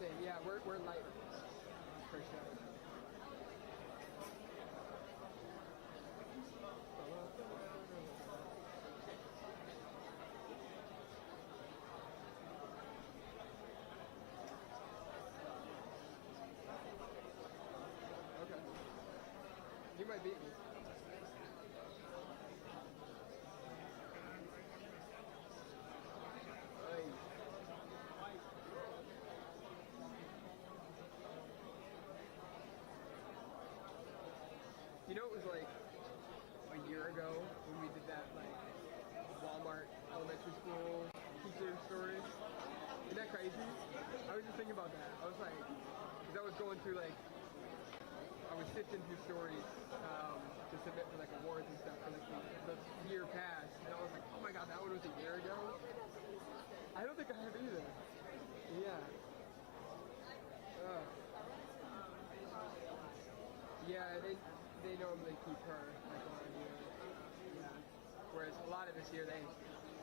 same. Yeah, we're light for sure. Okay. You might beat me. You know, it was like a year ago when we did that like Walmart elementary school teacher story. Isn't that crazy? I was just thinking about that. I was like, because I was going through like, I was sifting through stories to submit for like awards and stuff for like the year past, and I was like, oh my god, that one was a year ago. I don't think I have either. Yeah. Yeah, they normally keep her like on here. Yeah. Whereas a lot of this year they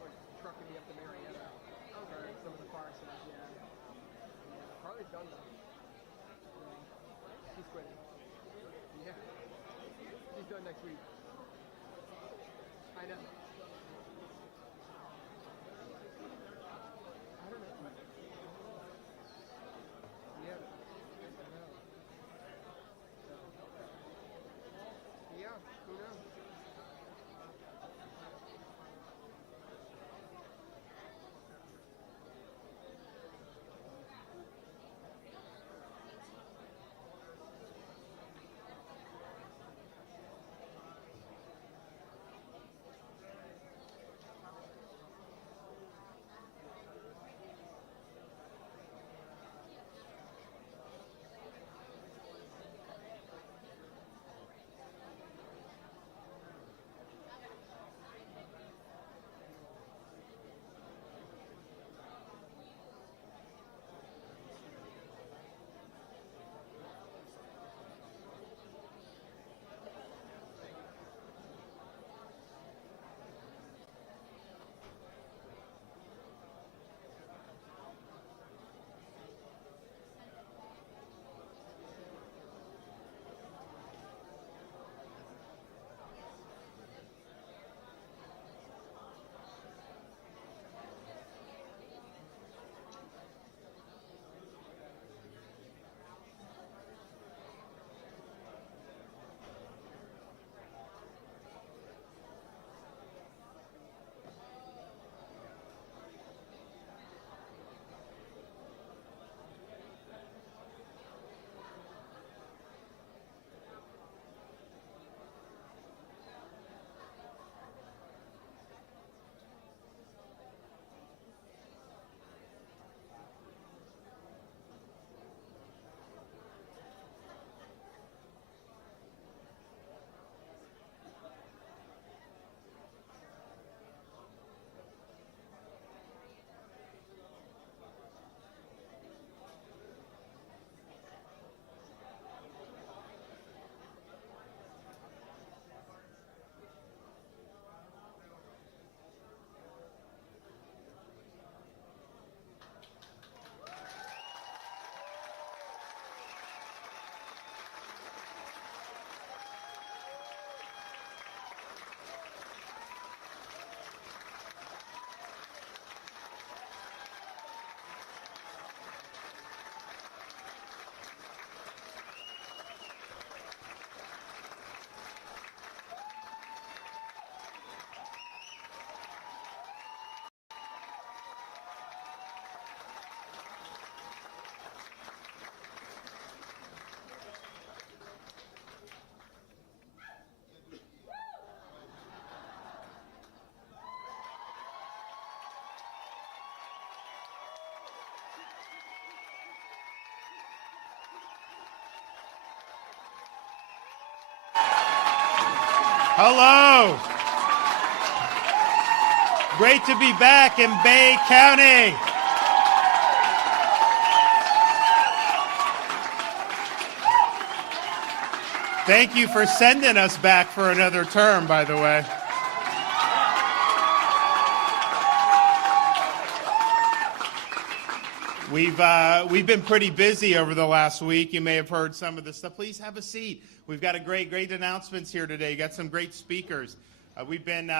were trucking me up to Marietta for some of the far stuff. Yeah. Harley's done though. Yeah. She's quitting. Yeah. She's done next week. I know. I don't know. Yeah. I know. Yeah, who knows? Hello. Great to be back in Bay County. Thank you for sending us back for another term, by the way. We've been pretty busy over the last week. You may have heard some of the stuff. Please have a seat. We've got great announcements here today. Got some great speakers. We've been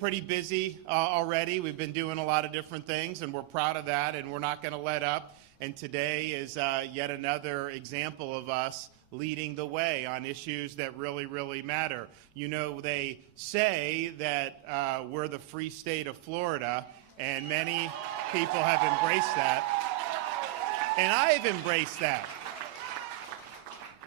pretty busy already. We've been doing a lot of different things, and we're proud of that, and we're not going to let up. And today is yet another example of us leading the way on issues that really matter. You know, they say that we're the free state of Florida, and many people have embraced that. And I've embraced that.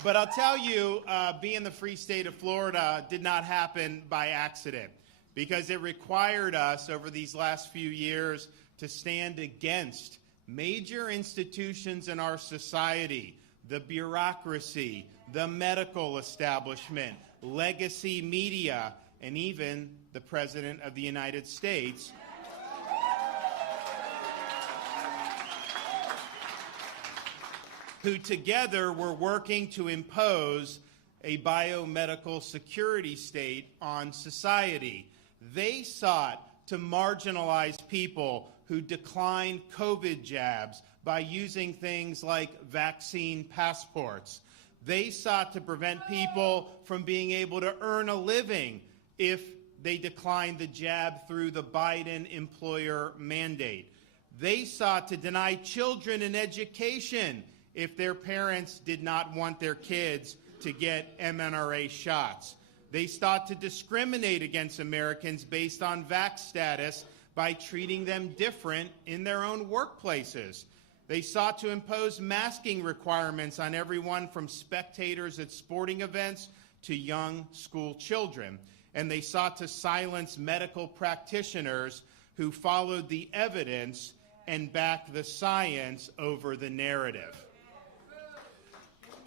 But I'll tell you, being the free state of Florida did not happen by accident, because it required us over these last few years to stand against major institutions in our society, the bureaucracy, the medical establishment, legacy media, and even the President of the United States, who together were working to impose a biomedical security state on society. They sought to marginalize people who declined COVID jabs by using things like vaccine passports. They sought to prevent people from being able to earn a living if they declined the jab through the Biden employer mandate. They sought to deny children an education if their parents did not want their kids to get mRNA shots. They sought to discriminate against Americans based on vax status by treating them different in their own workplaces. They sought to impose masking requirements on everyone from spectators at sporting events to young school children. And they sought to silence medical practitioners who followed the evidence and backed the science over the narrative.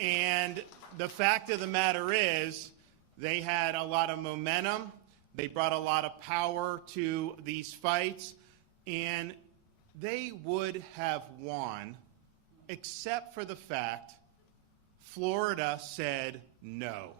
And the fact of the matter is, they had a lot of momentum. They brought a lot of power to these fights, and they would have won, except for the fact Florida said no.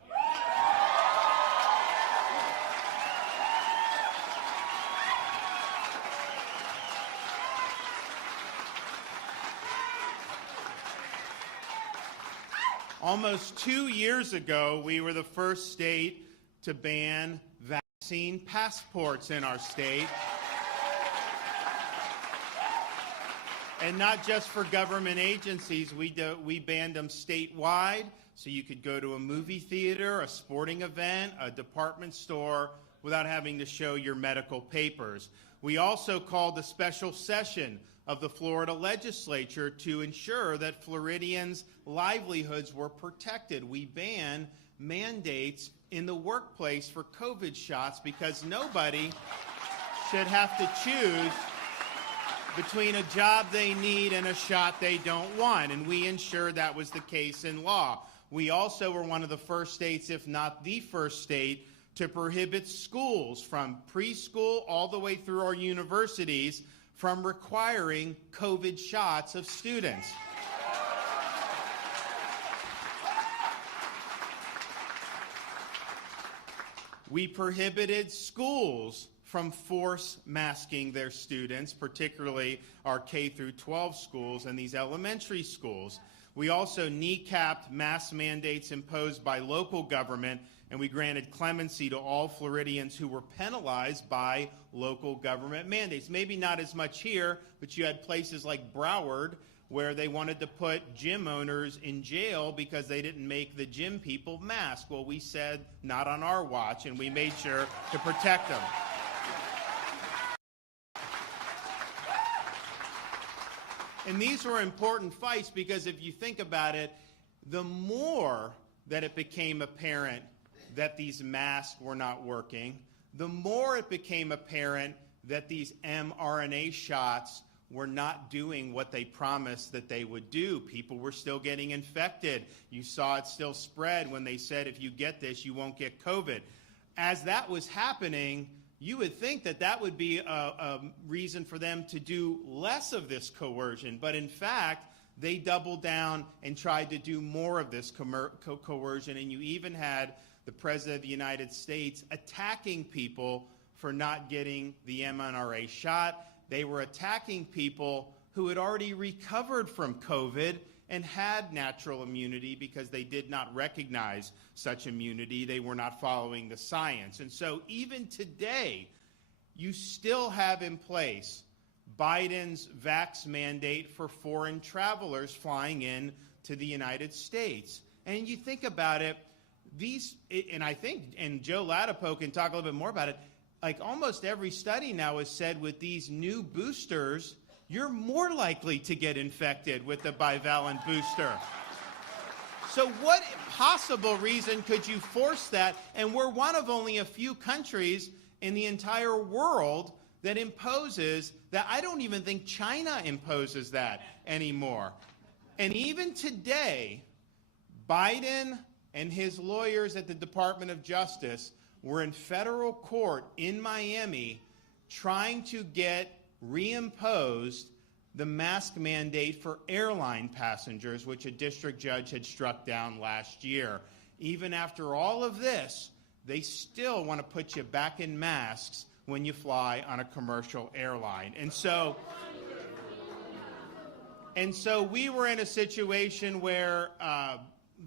Almost 2 years ago, we were the first state to ban vaccine passports in our state. And not just for government agencies, we banned them statewide, so you could go to a movie theater, a sporting event, a department store without having to show your medical papers. We also called a special session of the Florida legislature to ensure that Floridians' livelihoods were protected. We banned mandates in the workplace for COVID shots because nobody should have to choose between a job they need and a shot they don't want, and we ensured that was the case in law. We also were one of the first states, if not the first state, to prohibit schools from preschool all the way through our universities from requiring COVID shots of students. We prohibited schools from force masking their students, particularly our K through 12 schools and these elementary schools. We also kneecapped mask mandates imposed by local government, and we granted clemency to all Floridians who were penalized by local government mandates. Maybe not as much here, but you had places like Broward where they wanted to put gym owners in jail because they didn't make the gym people mask. Well, we said not on our watch, and we made sure to protect them. And these were important fights because if you think about it, the more that it became apparent that these masks were not working, the more it became apparent that these mRNA shots were not doing what they promised that they would do. People were still getting infected. You saw it still spread when they said, if you get this, you won't get COVID. As that was happening, you would think that that would be a reason for them to do less of this coercion. But in fact, they doubled down and tried to do more of this coercion. And you even had the President of the United States attacking people for not getting the mRNA shot. They were attacking people who had already recovered from COVID and had natural immunity because they did not recognize such immunity. They were not following the science. And so even today, you still have in place Biden's vax mandate for foreign travelers flying in to the United States. And you think about it, and Joe Ladapo can talk a little bit more about it, like almost every study now has said with these new boosters, you're more likely to get infected with the bivalent booster. So what possible reason could you force that? And we're one of only a few countries in the entire world that imposes that. I don't even think China imposes that anymore. And even today, Biden and his lawyers at the Department of Justice were in federal court in Miami trying to get reimposed the mask mandate for airline passengers, which a district judge had struck down last year. Even after all of this, they still want to put you back in masks when you fly on a commercial airline. And so we were in a situation where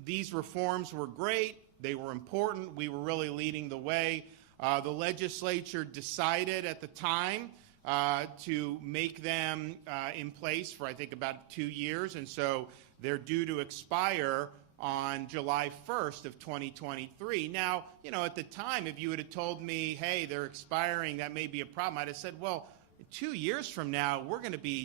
these reforms were great. They were important. We were really leading the way. The legislature decided at the time to make them in place for, I think, about 2 years. And so they're due to expire on July 1st of 2023. Now, at the time, if you would have told me, hey, they're expiring, that may be a problem, I'd have said, well, 2 years from now,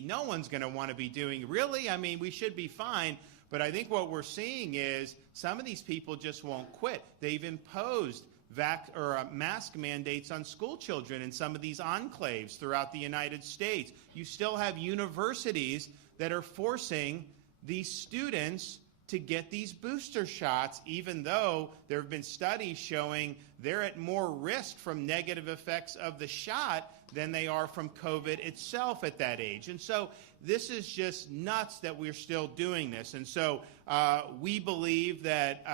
no one's going to want to be doing, really? I mean, we should be fine. But I think what we're seeing is some of these people just won't quit. They've imposed mask mandates on school children in some of these enclaves throughout the United States. You still have universities that are forcing these students to get these booster shots, even though there have been studies showing they're at more risk from negative effects of the shot than they are from COVID itself at that age. And so this is just nuts that we're still doing this. And so we believe that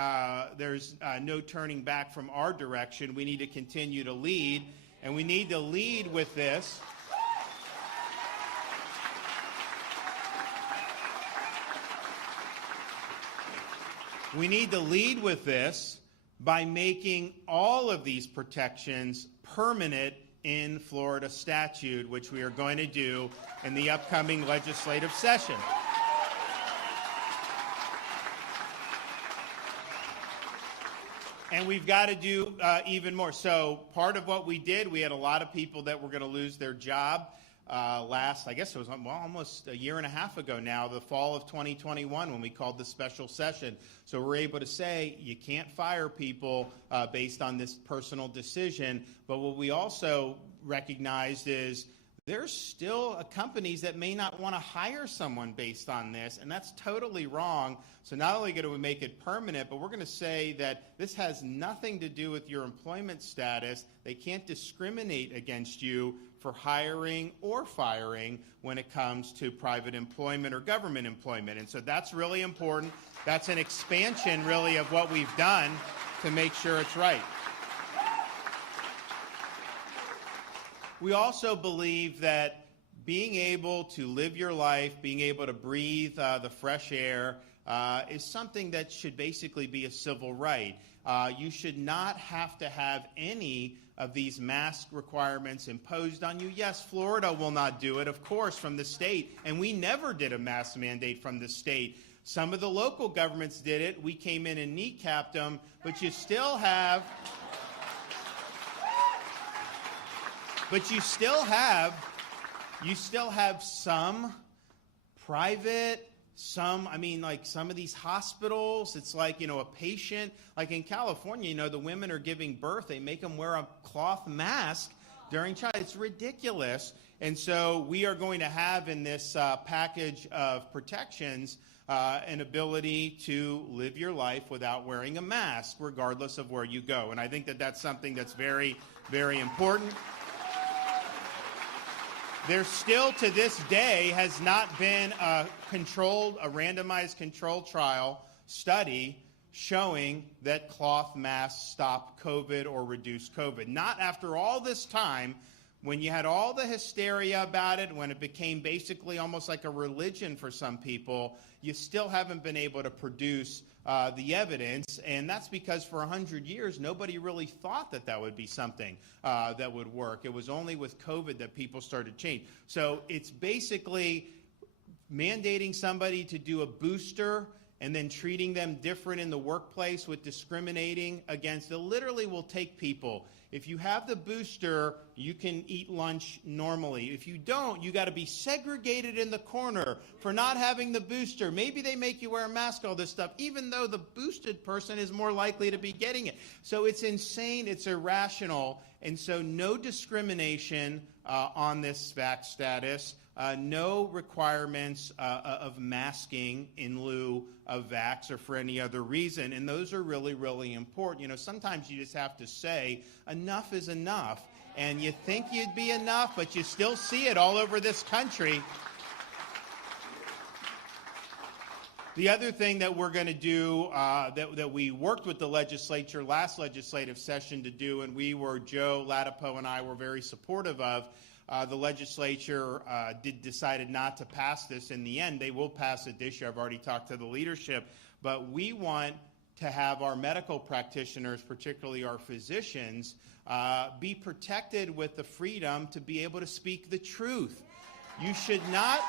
there's no turning back from our direction. We need to continue to lead, and we need to lead with this. We need to lead with this by making all of these protections permanent in Florida statute, which we are going to do in the upcoming legislative session. And we've got to do even more. So part of what we did, we had a lot of people that were going to lose their job I guess it was almost a year and a half ago now, the fall of 2021, when we called the special session. So we're able to say you can't fire people based on this personal decision. But what we also recognized is there's still companies that may not want to hire someone based on this, and that's totally wrong. So not only going to make it permanent, but we're going to say that this has nothing to do with your employment status. They can't discriminate against you for hiring or firing when it comes to private employment or government employment. And so that's really important. That's an expansion, really, of what we've done to make sure it's right. We also believe that being able to live your life, being able to breathe the fresh air is something that should basically be a civil right. You should not have to have any of these mask requirements imposed on you. Yes, Florida will not do it, of course, from the state, and we never did a mask mandate from the state. Some of the local governments did it. We came in and kneecapped them, but you still have some private, some of these hospitals, it's like, a patient, like in California, the women are giving birth, they make them wear a cloth mask during child. It's ridiculous. And so we are going to have in this package of protections an ability to live your life without wearing a mask, regardless of where you go. And I think that that's something that's very, very important. There still, to this day, has not been a randomized controlled trial study showing that cloth masks stop COVID or reduce COVID. Not after all this time, when you had all the hysteria about it, when it became basically almost like a religion for some people, you still haven't been able to produce the evidence, and that's because for 100 years, nobody really thought that that would be something that would work. It was only with COVID that people started to change. So it's basically mandating somebody to do a booster and then treating them different in the workplace with discriminating against. It literally will take people. If you have the booster, you can eat lunch normally. If you don't, you got to be segregated in the corner for not having the booster. Maybe they make you wear a mask, all this stuff, even though the boosted person is more likely to be getting it. So it's insane, it's irrational, and so no discrimination on this vax status. No requirements of masking in lieu of vax or for any other reason. And those are really, really important. You know, sometimes you just have to say, enough is enough. And you think you'd be enough, but you still see it all over this country. The other thing that we're going to do, that we worked with the legislature last legislative session to do, and Joe Ladapo and I were very supportive of, the legislature decided not to pass this in the end. They will pass it this year. I've already talked to the leadership. But we want to have our medical practitioners, particularly our physicians, be protected with the freedom to be able to speak the truth. You should not...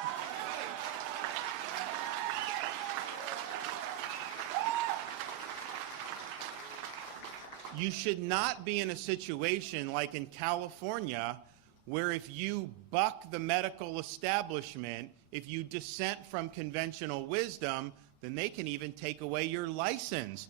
You should not be in a situation like in California where if you buck the medical establishment, if you dissent from conventional wisdom, then they can even take away your license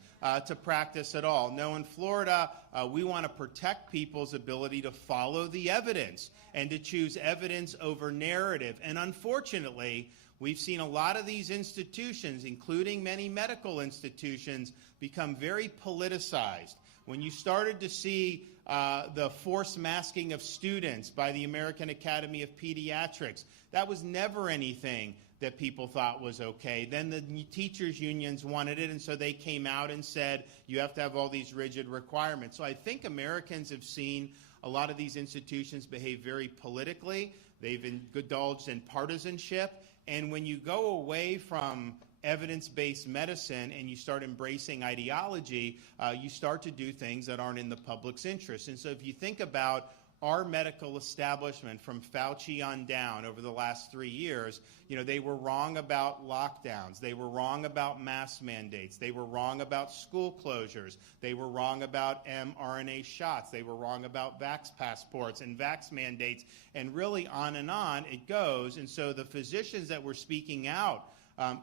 to practice at all. No, in Florida, we want to protect people's ability to follow the evidence and to choose evidence over narrative. And unfortunately, we've seen a lot of these institutions, including many medical institutions, become very politicized. When you started to see the forced masking of students by the American Academy of Pediatrics, that was never anything that people thought was okay. Then the teachers' unions wanted it, and so they came out and said, you have to have all these rigid requirements. So I think Americans have seen a lot of these institutions behave very politically. They've indulged in partisanship. And when you go away from evidence-based medicine and you start embracing ideology, you start to do things that aren't in the public's interest. And so if you think about our medical establishment from Fauci on down over the last 3 years, you know, they were wrong about lockdowns. They were wrong about mask mandates. They were wrong about school closures. They were wrong about mRNA shots. They were wrong about vax passports and vax mandates, and really on it goes. And so the physicians that were speaking out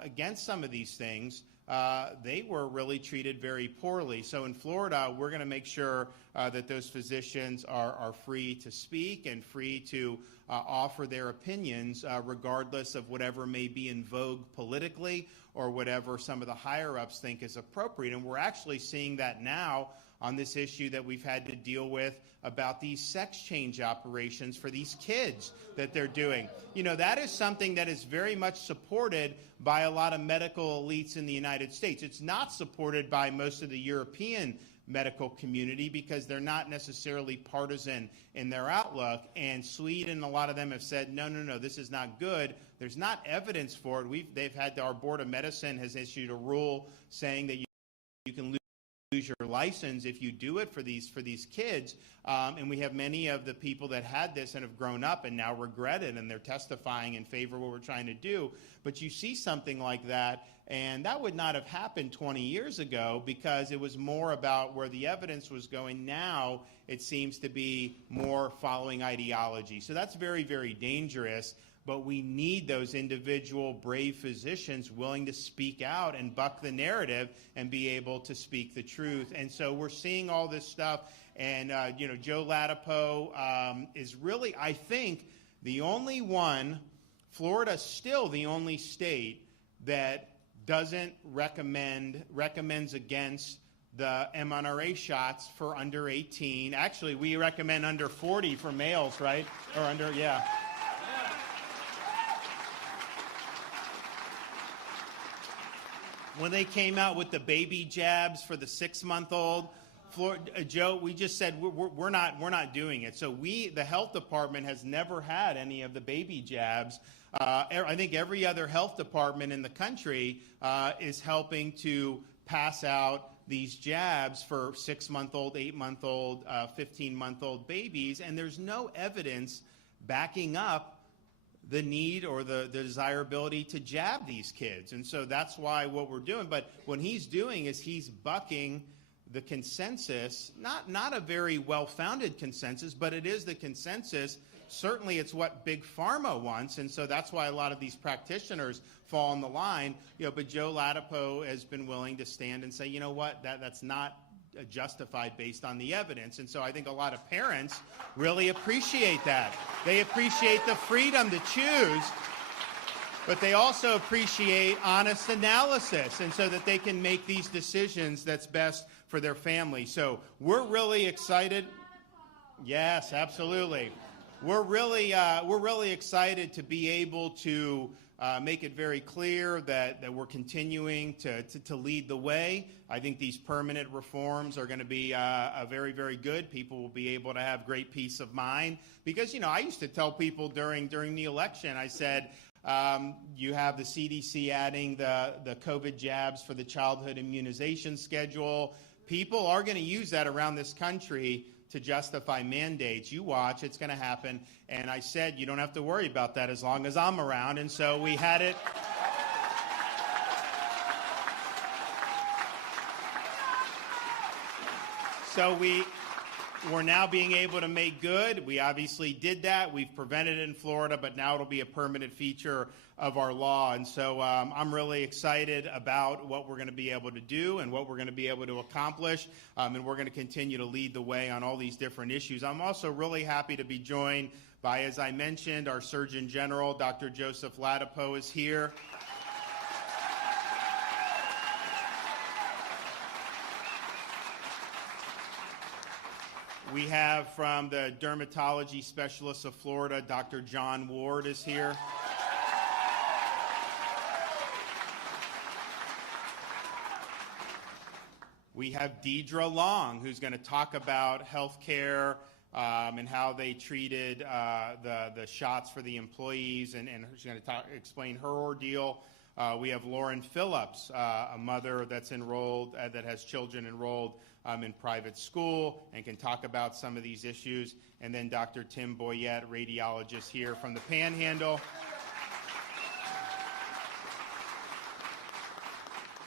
against some of these things, they were really treated very poorly. So in Florida, we're going to make sure that those physicians are free to speak and free to offer their opinions, regardless of whatever may be in vogue politically or whatever some of the higher-ups think is appropriate. And we're actually seeing that now on this issue that we've had to deal with about these sex change operations for these kids that they're doing. You know, that is something that is very much supported by a lot of medical elites in the United States. It's not supported by most of the European medical community because they're not necessarily partisan in their outlook. And Sweden, a lot of them have said, no, this is not good. There's not evidence for it. Our Board of Medicine has issued a rule saying that you can lose your license if you do it for these kids, and we have many of the people that had this and have grown up and now regret it, and they're testifying in favor of what we're trying to do. But you see something like that, and that would not have happened 20 years ago because it was more about where the evidence was going. Now it seems to be more following ideology. So that's very, very dangerous. But we need those individual brave physicians willing to speak out and buck the narrative and be able to speak the truth. And so we're seeing all this stuff. And, Joe Ladapo is really, I think, the only one. Florida's still the only state that doesn't recommends against the mRNA shots for under 18. Actually, we recommend under 40 for males, right? Or under, yeah. When they came out with the baby jabs for the 6-month-old, Joe, we just said we're not doing it. So the health department has never had any of the baby jabs. I think every other health department in the country is helping to pass out these jabs for 6-month-old, 8-month-old, 15-month-old babies, and there's no evidence backing up the need or the desirability to jab these kids. And so that's why what we're doing. But what he's doing is he's bucking the consensus, not a very well-founded consensus, but it is the consensus. Certainly it's what Big Pharma wants, and so that's why a lot of these practitioners fall on the line. But Joe Ladapo has been willing to stand and say, you know what, that's not justified based on the evidence. And so I think a lot of parents really appreciate that. They appreciate the freedom to choose, but they also appreciate honest analysis, and so that they can make these decisions that's best for their family. So we're really excited. Yes, absolutely. We're really excited to be able to make it very clear that we're continuing to lead the way. I think these permanent reforms are going to be very, very good. People will be able to have great peace of mind. Because, I used to tell people during the election, I said, you have the CDC adding the COVID jabs for the childhood immunization schedule. People are going to use that around this country to justify mandates. You watch, it's going to happen. And I said, you don't have to worry about that as long as I'm around. And so we had it. So we're now being able to make good. We obviously did that. We've prevented it in Florida, but now it'll be a permanent feature of our law. And so I'm really excited about what we're going to be able to do and what we're going to be able to accomplish. And we're going to continue to lead the way on all these different issues. I'm also really happy to be joined by, as I mentioned, our Surgeon General, Dr. Joseph Ladapo is here. We have from the Dermatology Specialists of Florida, Dr. John Ward is here. We have Deidre Long, who's going to talk about health care and how they treated the shots for the employees, and she's going to explain her ordeal. We have Lauren Phillips, a mother that's enrolled, that has children enrolled in private school and can talk about some of these issues. And then Dr. Tim Boyette, radiologist here from the Panhandle.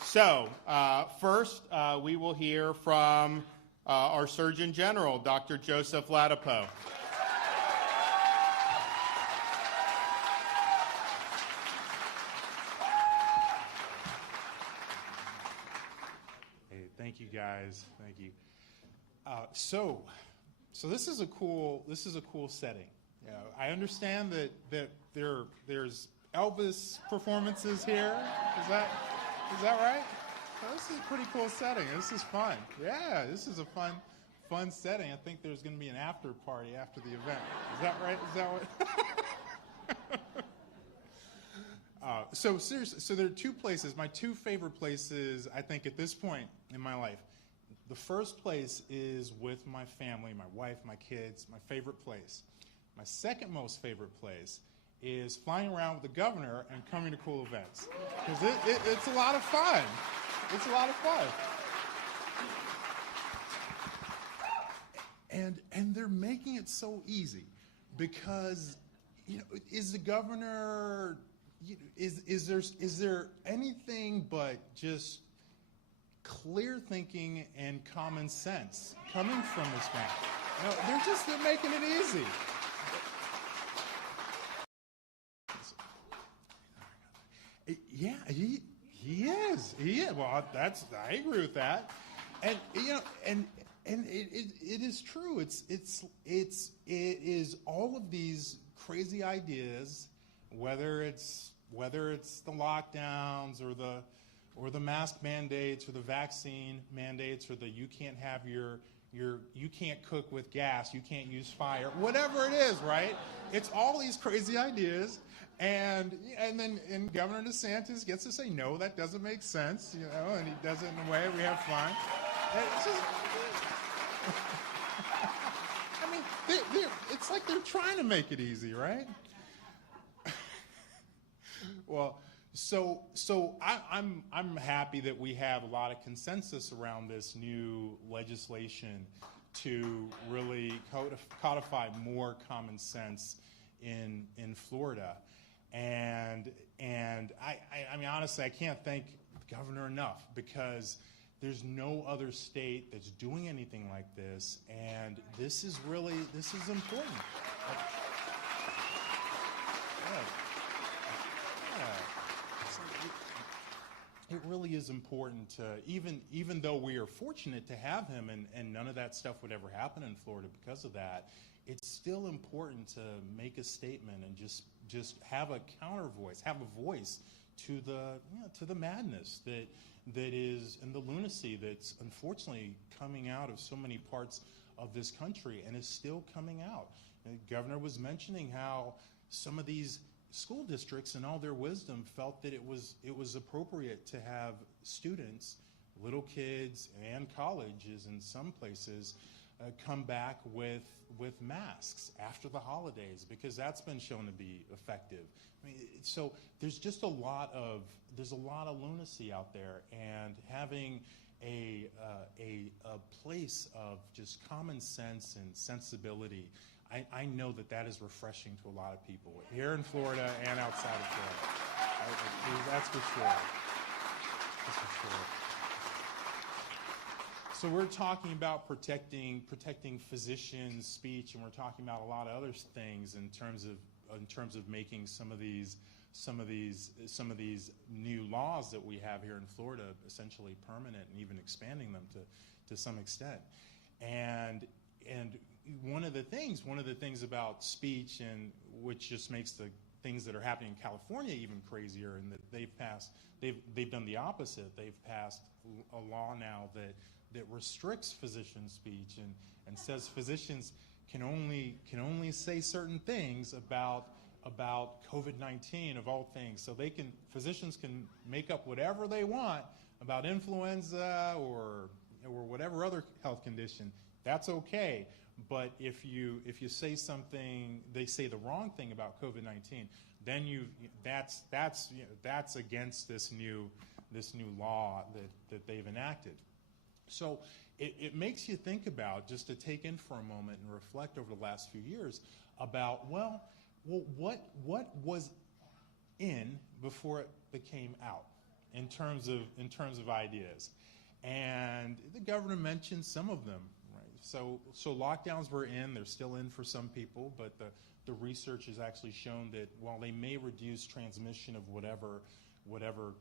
So first, we will hear from our Surgeon General, Dr. Joseph Ladapo. Thank you, guys. Thank you. So this is a cool setting. I understand that there's Elvis performances here. Is that right? Oh, this is a pretty cool setting. This is fun. Yeah, this is a fun setting. I think there's going to be an after party after the event. Is that right? Is that what? So seriously, so there are two places, my two favorite places, I think, at this point in my life. The first place is with my family, my wife, my kids, my favorite place. My second most favorite place is flying around with the governor and coming to cool events. Because it's a lot of fun. It's a lot of fun. And they're making it so easy because, is the governor... Is there anything but just clear thinking and common sense coming from this man? They're making it easy. Yeah, he is. Well, I agree with that, and it is true. It is all of these crazy ideas. Whether it's the lockdowns or the mask mandates or the vaccine mandates or the you can't cook with gas, you can't use fire, whatever it is, right? It's all these crazy ideas, and then Governor DeSantis gets to say no, that doesn't make sense, and he does it in a way we have fun. It's just, I mean, it's like they're trying to make it easy, right? Well, so I'm happy that we have a lot of consensus around this new legislation to really codify more common sense in Florida, and I mean, honestly, I can't thank the governor enough, because there's no other state that's doing anything like this, and this is important. It really is important to, even though we are fortunate to have him, and none of that stuff would ever happen in Florida because of that, it's still important to make a statement and just have a counter voice, have a voice to the madness that is, and the lunacy that's unfortunately coming out of so many parts of this country and is still coming out. And the governor was mentioning how some of these school districts, in all their wisdom, felt that it was appropriate to have students, little kids, and colleges in some places come back with masks after the holidays, because that's been shown to be effective. I mean, so there's just a lot of lunacy out there, and having a place of just common sense and sensibility, I know that is refreshing to a lot of people here in Florida and outside of Florida. That's for sure. That's for sure. So we're talking about protecting physicians' speech, and we're talking about a lot of other things in terms of making some of these new laws that we have here in Florida essentially permanent, and even expanding them to some extent. And one of the things about speech, and which just makes the things that are happening in California even crazier, and that they've done the opposite. They've passed a law now that restricts physician speech and says physicians can only say certain things about COVID-19 of all things. So physicians can make up whatever they want about influenza or whatever other health condition. That's okay. But if you say something, they say the wrong thing about COVID-19, then that's against this new law that they've enacted. So it makes you think about, just to take in for a moment and reflect over the last few years about, well, what was in before it became out in terms of ideas. And the governor mentioned some of them. So lockdowns were in, they're still in for some people, but the research has actually shown that while they may reduce transmission of whatever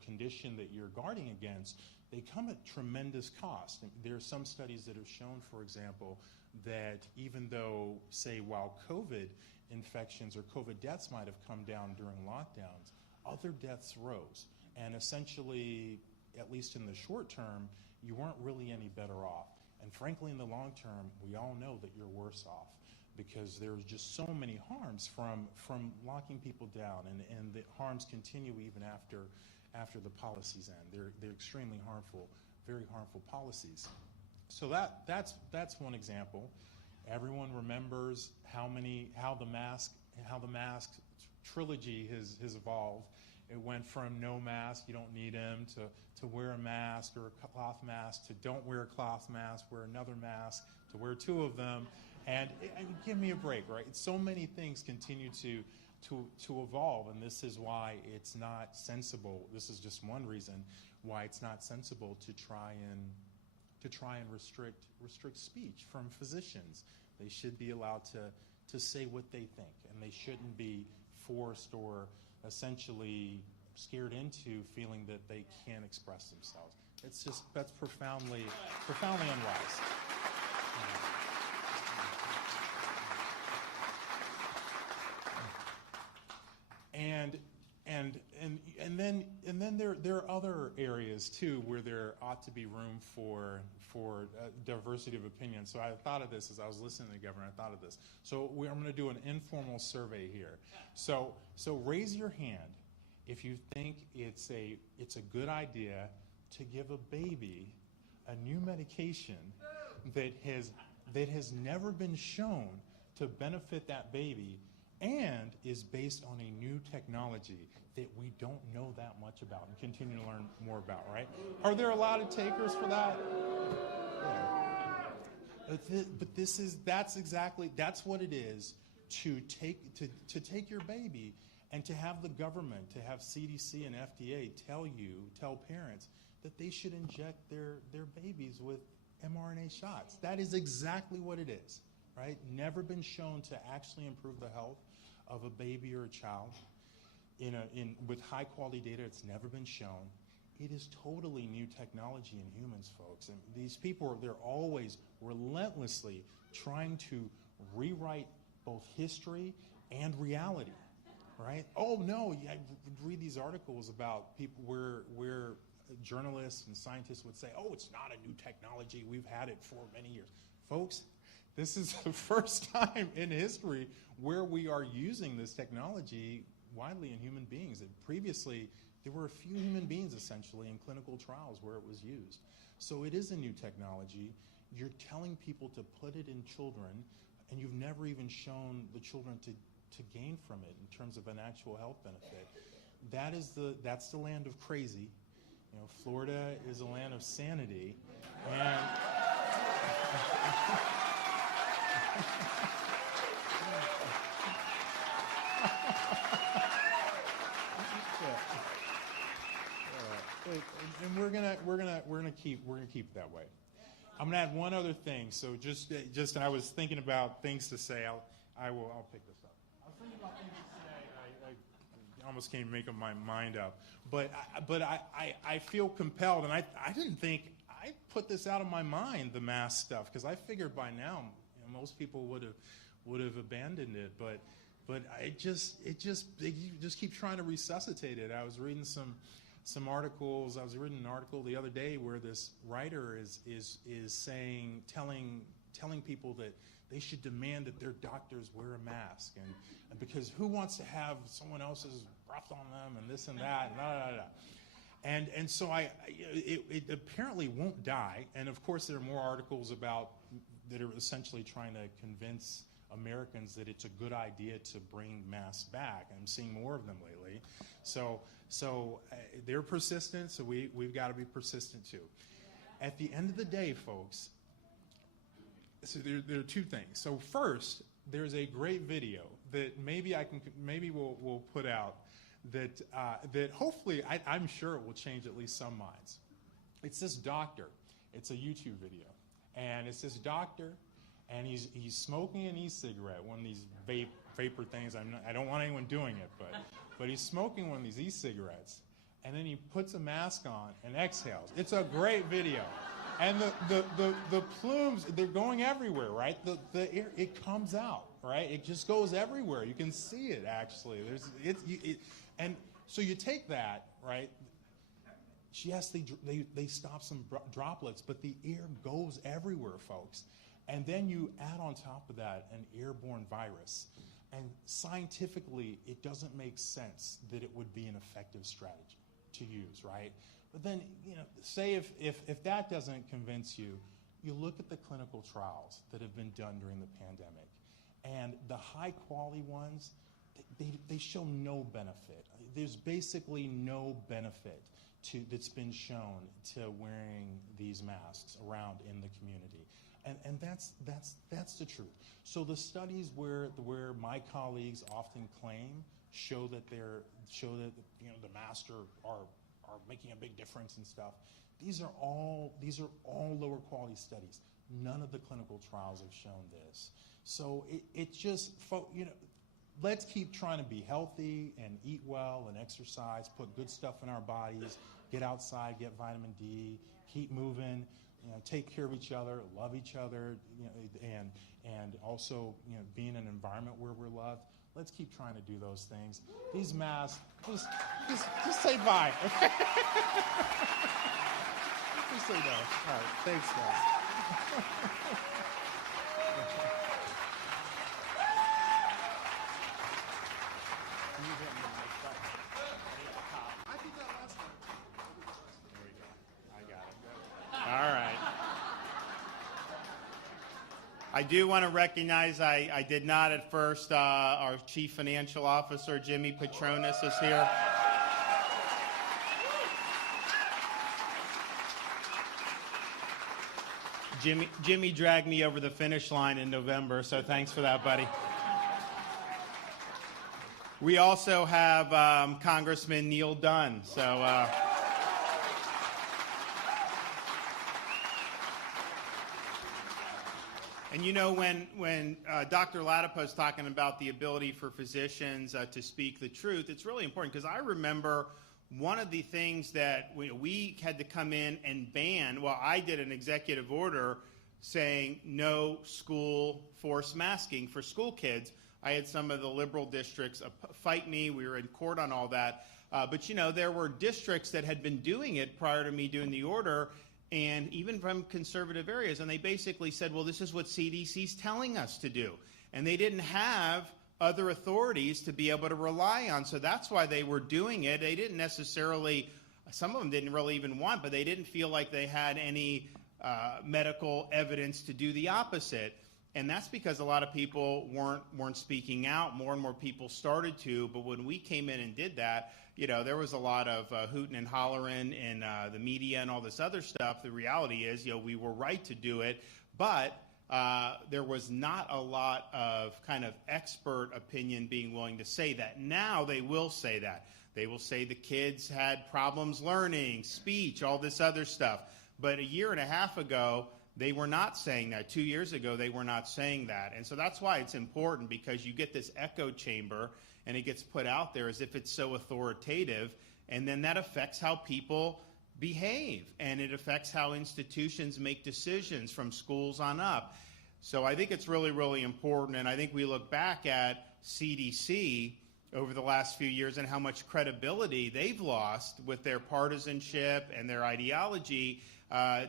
condition that you're guarding against, they come at tremendous cost. There are some studies that have shown, for example, that even though, say, while COVID infections or COVID deaths might have come down during lockdowns, other deaths rose. And essentially, at least in the short term, you weren't really any better off. And frankly, in the long term, we all know that you're worse off, because there's just so many harms from locking people down, and the harms continue even after the policies end. They're extremely harmful, very harmful policies. So that's one example. Everyone remembers how the mask trilogy has evolved. It went from no mask, you don't need them, to wear a mask or a cloth mask, to don't wear a cloth mask, wear another mask, to wear two of them. And give me a break, right? So many things continue to evolve, and this is why it's not sensible. This is just one reason why it's not sensible to try and restrict speech from physicians. They should be allowed to say what they think, and they shouldn't be forced or essentially scared into feeling that they can't express themselves. That's profoundly unwise. And then there are other areas too where there ought to be room for diversity of opinion. So I thought of this as I was listening to the governor. I thought of this. So I'm going to do an informal survey here. So raise your hand if you think it's a good idea to give a baby a new medication that has never been shown to benefit that baby and is based on a new technology that we don't know that much about and continue to learn more about, right? Are there a lot of takers for that? Yeah. But that's what it is to take your baby and to have the government, to have CDC and FDA tell parents that they should inject their babies with mRNA shots. That is exactly what it is, right? Never been shown to actually improve the health of a baby or a child. With high quality data, it's never been shown. It is totally new technology in humans, folks. And these people, they're always relentlessly trying to rewrite both history and reality, right? Oh no, I read these articles about people where journalists and scientists would say, oh, it's not a new technology, we've had it for many years. Folks, this is the first time in history where we are using this technology widely in human beings. And previously, there were a few human beings essentially in clinical trials where it was used. So it is a new technology. You're telling people to put it in children, and you've never even shown the children to gain from it in terms of an actual health benefit. That's the land of crazy. You know, Florida is a land of sanity, and and we're gonna keep it that way. I'm gonna add one other thing. So just I was thinking about things to say. I'll pick this up. I was thinking about things to say. I almost can't make my mind up. But I feel compelled, and I didn't think I put this out of my mind, the mask stuff, because I figured by now most people would have abandoned it. But they just keep trying to resuscitate it. I was reading some articles. I was reading an article the other day where this writer is saying, telling people that they should demand that their doctors wear a mask, and because who wants to have someone else's breath on them and this and that and da da da. And so it apparently won't die. And of course there are more articles that are essentially trying to convince Americans that it's a good idea to bring masks back. I'm seeing more of them lately. So they're persistent, so we've got to be persistent too. At the end of the day, folks, so there are two things. So first, there's a great video that maybe we'll put out that hopefully I'm sure it will change at least some minds. It's this doctor. It's a YouTube video, and it's this doctor, and he's smoking an e-cigarette, one of these vapor things. I don't want anyone doing it, but he's smoking one of these e-cigarettes, and then he puts a mask on and exhales. It's a great video. And the plumes, they're going everywhere, right? The air, it comes out, right? It just goes everywhere. You can see it, actually. And so you take that, right? Yes, they stop some droplets, but the air goes everywhere, folks. And then you add on top of that an airborne virus. And scientifically, it doesn't make sense that it would be an effective strategy to use, right? But then, say if that doesn't convince you, you look at the clinical trials that have been done during the pandemic, and the high-quality ones, they show no benefit. There's basically no benefit that's been shown to wearing these masks around in the community, and that's the truth. So the studies where my colleagues often claim show that the masks are making a big difference and stuff. These are all lower quality studies. None of the clinical trials have shown this. So it's just, let's keep trying to be healthy and eat well and exercise, put good stuff in our bodies, get outside, get vitamin D, keep moving, take care of each other, love each other, and also be in an environment where we're loved. Let's keep trying to do those things. These masks, just say bye. Just say no. All right, thanks, guys. I got it. All right. I do want to recognize I did not at first. Our Chief Financial Officer, Jimmy Patronis, is here. Jimmy dragged me over the finish line in November, so thanks for that, buddy. We also have Congressman Neal Dunn. So, and you know, when Dr. Ladapo is talking about the ability for physicians to speak the truth, it's really important because I remember one of the things that we had to come in and ban. Well, I did an executive order saying no school forced masking for school kids. I had some of the liberal districts fight me. We were in court on all that. But, you know, there were districts that had been doing it prior to me doing the order, and even from conservative areas. And they basically said, well, this is what CDC's telling us to do. And they didn't have other authorities to be able to rely on. So that's why they were doing it. They didn't necessarily, some of them didn't really even want, but they didn't feel like they had any medical evidence to do the opposite. And that's because a lot of people weren't speaking out. More and more people started to. But when we came in and did that, you know, there was a lot of hooting and hollering in the media and all this other stuff. The reality is, you know, we were right to do it, but there was not a lot of kind of expert opinion being willing to say that. Now they will say that. They will say the kids had problems learning, speech, all this other stuff. But a year and a half ago, they were not saying that. 2 years ago, they were not saying that. And so that's why it's important, because you get this echo chamber and it gets put out there as if it's so authoritative. And then that affects how people behave, and it affects how institutions make decisions from schools on up. So I think it's really, really important. And I think we look back at CDC over the last few years and how much credibility they've lost with their partisanship and their ideology,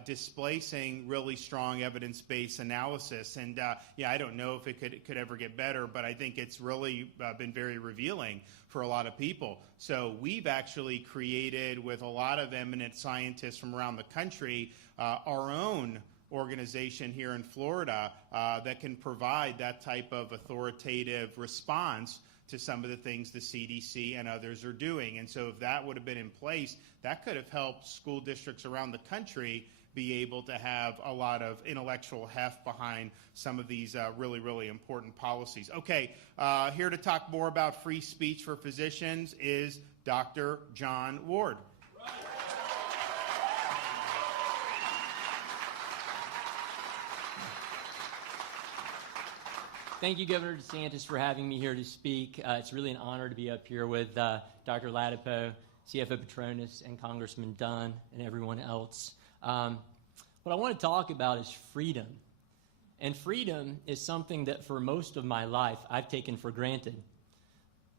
displacing really strong evidence-based analysis. And yeah, I don't know if it could ever get better, but I think it's really been very revealing for a lot of people. So we've actually created, with a lot of eminent scientists from around the country, our own organization here in Florida that can provide that type of authoritative response to some of the things the CDC and others are doing. And so if that would have been in place, that could have helped school districts around the country be able to have a lot of intellectual heft behind some of these really, really important policies. Okay, here to talk more about free speech for physicians is Dr. John Ward. Thank you, Governor DeSantis, for having me here to speak. It's really an honor to be up here with Dr. Ladapo, CFO Patronis, and Congressman Dunn, and everyone else. What I want to talk about is freedom. And freedom is something that for most of my life I've taken for granted.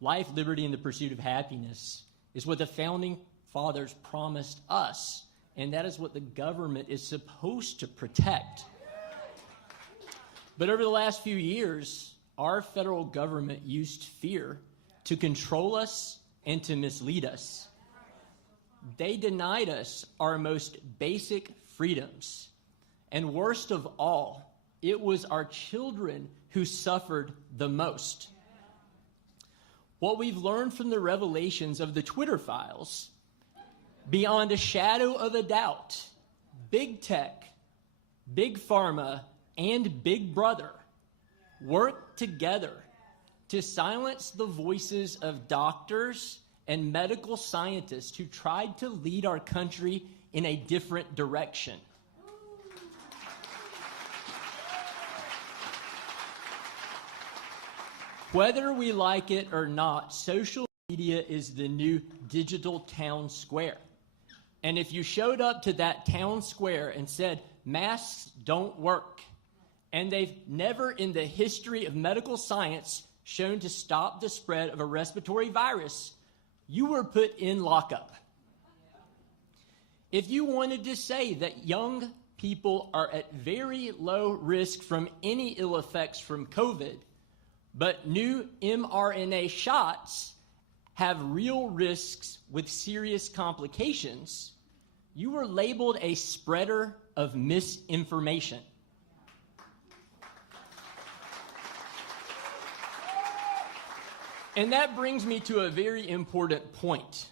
Life, liberty, and the pursuit of happiness is what the Founding Fathers promised us, and that is what the government is supposed to protect. But over the last few years, our federal government used fear to control us and to mislead us. They denied us our most basic freedoms. And worst of all, it was our children who suffered the most. What we've learned from the revelations of the Twitter files, beyond a shadow of a doubt, big tech, big pharma, and Big Brother work together to silence the voices of doctors and medical scientists who tried to lead our country in a different direction. Whether we like it or not, social media is the new digital town square. And if you showed up to that town square and said, masks don't work, and they've never in the history of medical science shown to stop the spread of a respiratory virus, you were put in lockup. If you wanted to say that young people are at very low risk from any ill effects from COVID, but new mRNA shots have real risks with serious complications, you were labeled a spreader of misinformation. And that brings me to a very important point.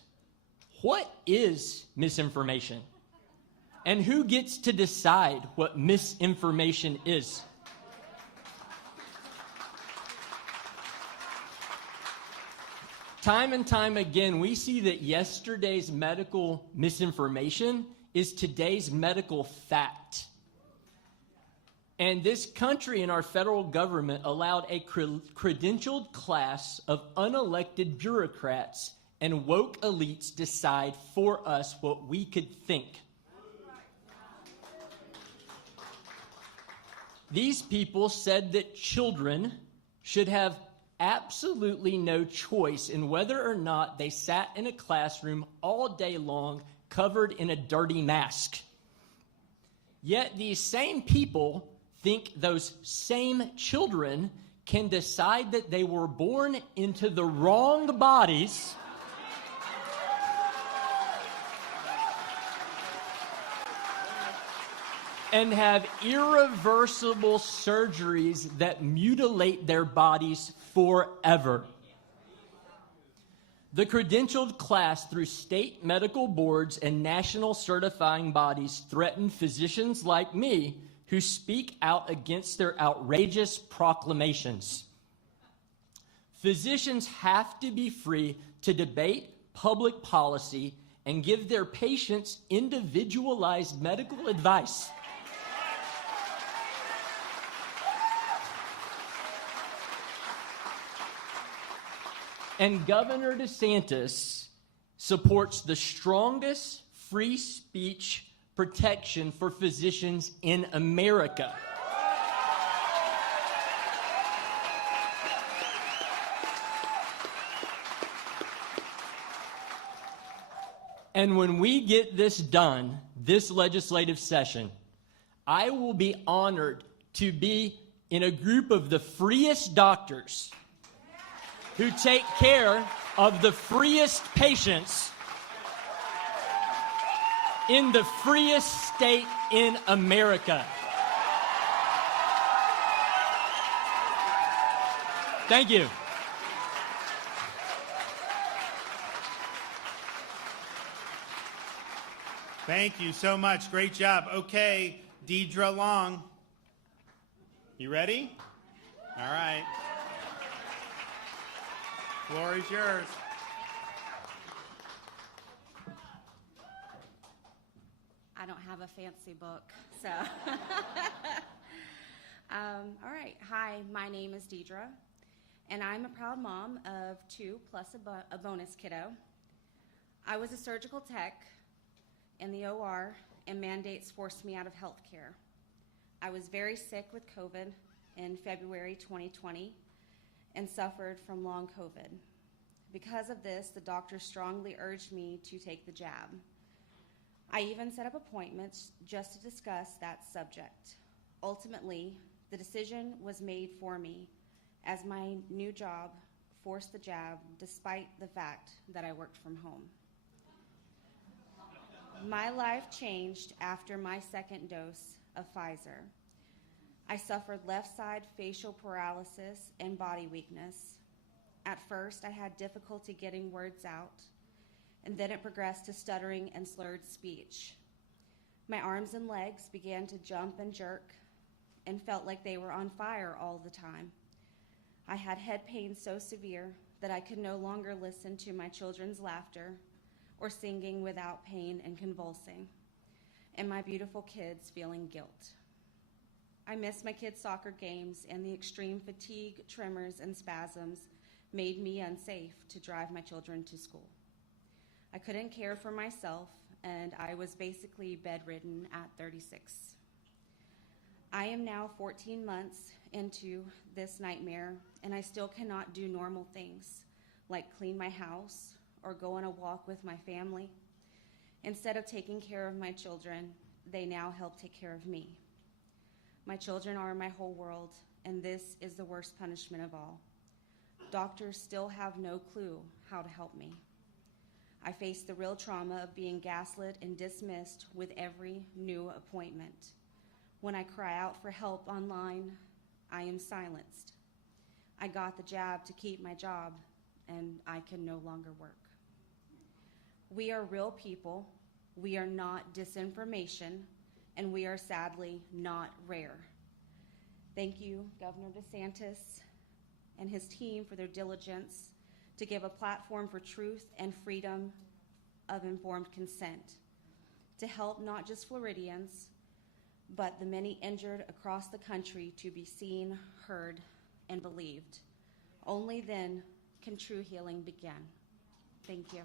What is misinformation? And who gets to decide what misinformation is? Time and time again, we see that yesterday's medical misinformation is today's medical fact. And this country and our federal government allowed a credentialed class of unelected bureaucrats and woke elites decide for us what we could think. These people said that children should have absolutely no choice in whether or not they sat in a classroom all day long covered in a dirty mask. Yet these same people think those same children can decide that they were born into the wrong bodies and have irreversible surgeries that mutilate their bodies forever. The credentialed class through state medical boards and national certifying bodies threaten physicians like me who speak out against their outrageous proclamations. Physicians have to be free to debate public policy and give their patients individualized medical advice. And Governor DeSantis supports the strongest free speech protection for physicians in America. And when we get this done, this legislative session, I will be honored to be in a group of the freest doctors who take care of the freest patients in the freest state in America. Thank you. Thank you so much. Great job. Okay, Deidre Long. You ready? All right. Floor is yours. I don't have a fancy book, so. All right. Hi, my name is Deidre, and I'm a proud mom of 2 plus a bonus kiddo. I was a surgical tech in the OR, and mandates forced me out of healthcare. I was very sick with COVID in February 2020 and suffered from long COVID. Because of this, the doctor strongly urged me to take the jab. I even set up appointments just to discuss that subject. Ultimately, the decision was made for me as my new job forced the jab despite the fact that I worked from home. My life changed after my second dose of Pfizer. I suffered left side facial paralysis and body weakness. At first, I had difficulty getting words out, and then it progressed to stuttering and slurred speech. My arms and legs began to jump and jerk and felt like they were on fire all the time. I had head pain so severe that I could no longer listen to my children's laughter or singing without pain and convulsing, and my beautiful kids feeling guilt. I missed my kids' soccer games, and the extreme fatigue, tremors, and spasms made me unsafe to drive my children to school. I couldn't care for myself, and I was basically bedridden at 36. I am now 14 months into this nightmare, and I still cannot do normal things like clean my house or go on a walk with my family. Instead of taking care of my children, they now help take care of me. My children are my whole world, and this is the worst punishment of all. Doctors still have no clue how to help me. I face the real trauma of being gaslit and dismissed with every new appointment. When I cry out for help online, I am silenced. I got the jab to keep my job, and I can no longer work. We are real people. We are not disinformation, and we are sadly not rare. Thank you, Governor DeSantis and his team, for their diligence to give a platform for truth and freedom of informed consent to help not just Floridians, but the many injured across the country to be seen, heard, and believed. Only then can true healing begin. Thank you.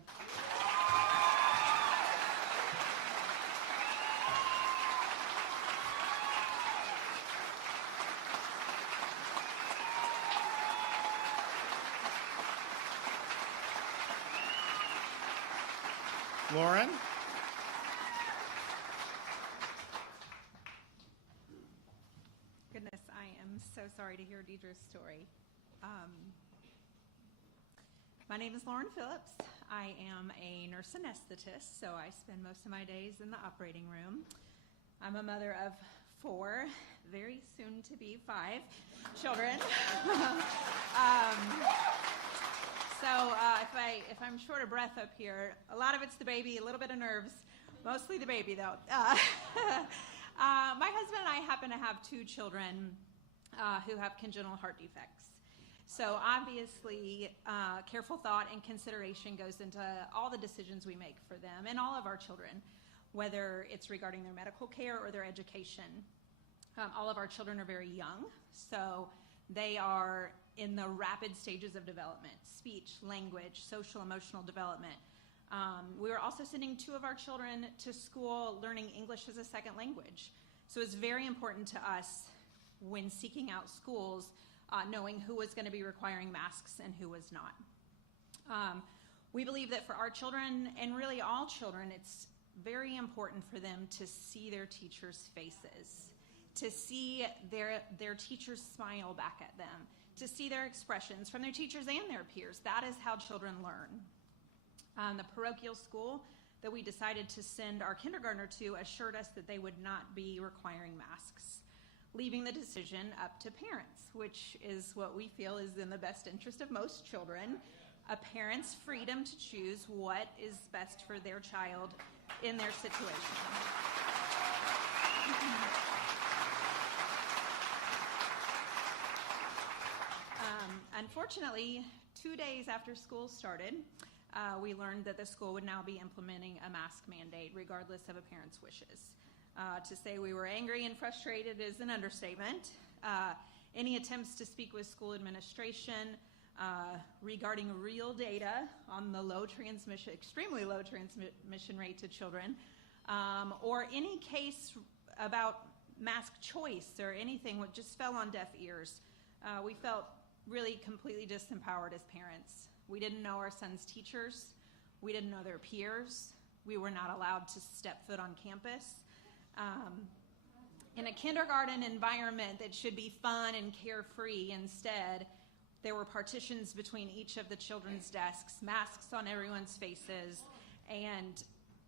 Lauren? Goodness, I am so sorry to hear Deidre's story. My name is Lauren Phillips. I am a nurse anesthetist, so I spend most of my days in the operating room. I'm a mother of 4, very soon to be 5 children. So if I'm short of breath up here, a lot of it's the baby, a little bit of nerves, mostly the baby though. My husband and I happen to have 2 children who have congenital heart defects. So obviously, careful thought and consideration goes into all the decisions we make for them and all of our children, whether it's regarding their medical care or their education. All of our children are very young, so they are in the rapid stages of development: speech, language, social, emotional development. We were also sending 2 of our children to school learning English as a second language. So it's very important to us when seeking out schools, knowing who was going to be requiring masks and who was not. We believe that for our children, and really all children, it's very important for them to see their teachers' faces, to see their teachers smile back at them, to see their expressions from their teachers and their peers. That is how children learn. The parochial school that we decided to send our kindergartner to assured us that they would not be requiring masks, leaving the decision up to parents, which is what we feel is in the best interest of most children, a parent's freedom to choose what is best for their child in their situation. Unfortunately, 2 days after school started, we learned that the school would now be implementing a mask mandate regardless of a parent's wishes. To say we were angry and frustrated is an understatement. Any attempts to speak with school administration regarding real data on the extremely low transmission rate to children, or any case about mask choice or anything, what just fell on deaf ears. We felt really completely disempowered as parents. We didn't know our son's teachers. We didn't know their peers. We were not allowed to step foot on campus. In a kindergarten environment that should be fun and carefree, instead, there were partitions between each of the children's desks, masks on everyone's faces, and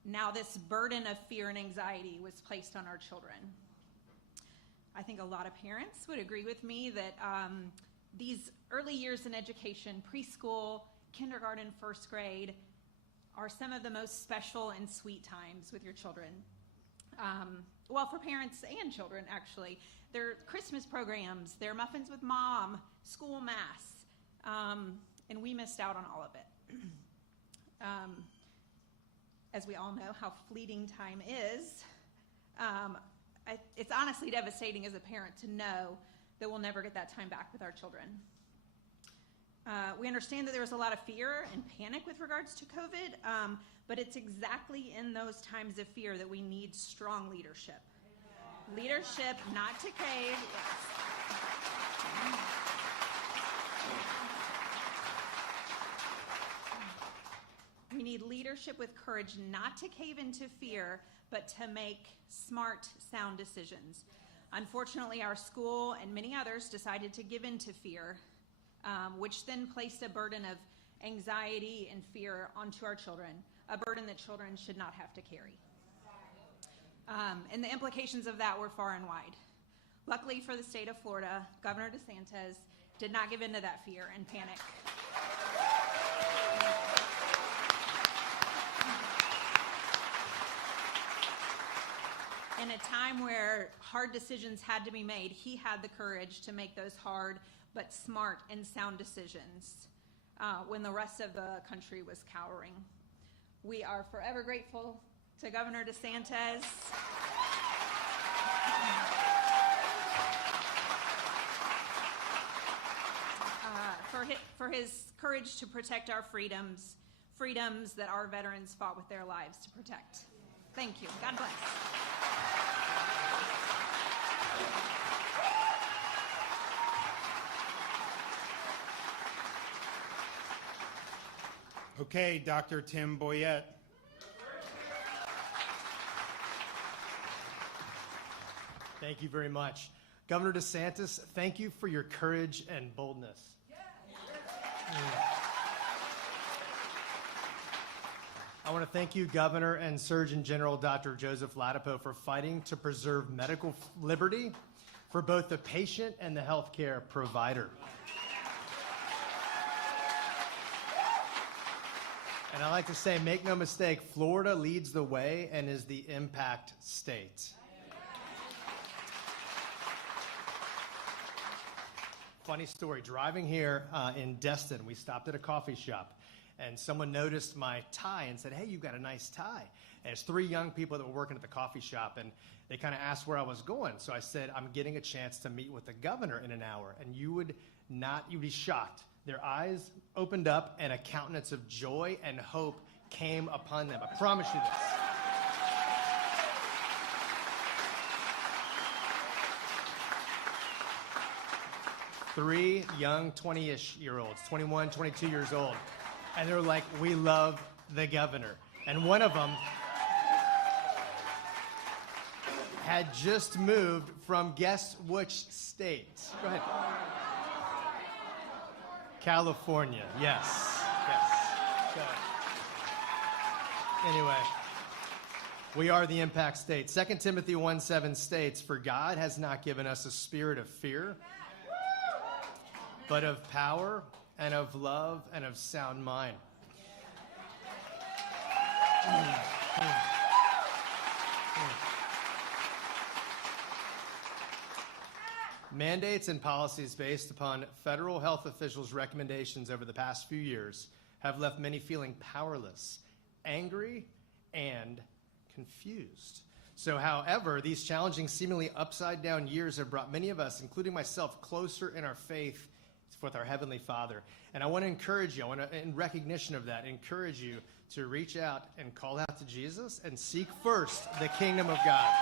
now this burden of fear and anxiety was placed on our children. I think a lot of parents would agree with me that these early years in education, preschool, kindergarten, first grade, are some of the most special and sweet times with your children. Well, for parents and children, actually. Their Christmas programs, their muffins with mom, school mass, and we missed out on all of it. As we all know how fleeting time is, it's honestly devastating as a parent to know that we'll never get that time back with our children. We understand that there was a lot of fear and panic with regards to COVID, but it's exactly in those times of fear that we need strong leadership. Leadership not to cave. Yes. We need leadership with courage not to cave into fear, but to make smart, sound decisions. Unfortunately, our school and many others decided to give in to fear, which then placed a burden of anxiety and fear onto our children, a burden that children should not have to carry. And the implications of that were far and wide. Luckily for the state of Florida, Governor DeSantis did not give in to that fear and panic. a time where hard decisions had to be made, he had the courage to make those hard but smart and sound decisions when the rest of the country was cowering. We are forever grateful to Governor DeSantis. For his courage to protect our freedoms that our veterans fought with their lives to protect. Thank you. God bless. Okay, Dr. Tim Boyette. Thank you very much. Governor DeSantis, thank you for your courage and boldness. I want to thank you, Governor and Surgeon General Dr. Joseph Ladapo, for fighting to preserve medical liberty for both the patient and the healthcare provider. And I like to say, make no mistake, Florida leads the way and is the impact state. Funny story, driving here in Destin, we stopped at a coffee shop, and someone noticed my tie and said, "Hey, you've got a nice tie." And it's 3 young people that were working at the coffee shop, and they kind of asked where I was going. So I said, "I'm getting a chance to meet with the governor in an hour." And you'd be shocked. Their eyes opened up, and a countenance of joy and hope came upon them. I promise you this. Three young 20-ish-year-olds, 21, 22 years old. And they're like, "We love the governor." And one of them had just moved from guess which state? Go ahead. California, yes. Go ahead. Anyway, we are the impact state. 2 Timothy 1:7 states, "For God has not given us a spirit of fear, but of power and of love and of sound mind." Mandates and policies based upon federal health officials' recommendations over the past few years have left many feeling powerless, angry, and confused. So, however, these challenging, seemingly upside-down years have brought many of us, including myself, closer in our faith with our Heavenly Father. And I want to encourage you, in recognition of that, encourage you to reach out and call out to Jesus and seek first the kingdom of God.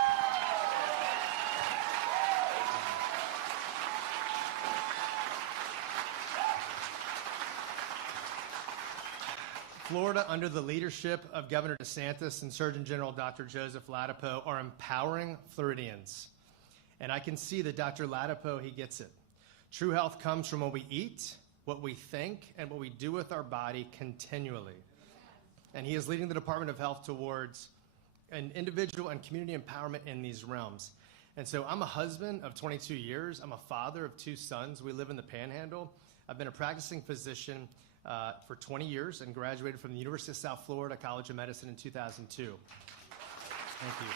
Florida, under the leadership of Governor DeSantis and Surgeon General Dr. Joseph Ladapo, are empowering Floridians. And I can see that Dr. Ladapo, he gets it. True health comes from what we eat, what we think, and what we do with our body continually. And he is leading the Department of Health towards an individual and community empowerment in these realms. And so I'm a husband of 22 years. I'm a father of 2 sons. We live in the Panhandle. I've been a practicing physician for 20 years and graduated from the University of South Florida College of Medicine in 2002. Thank you.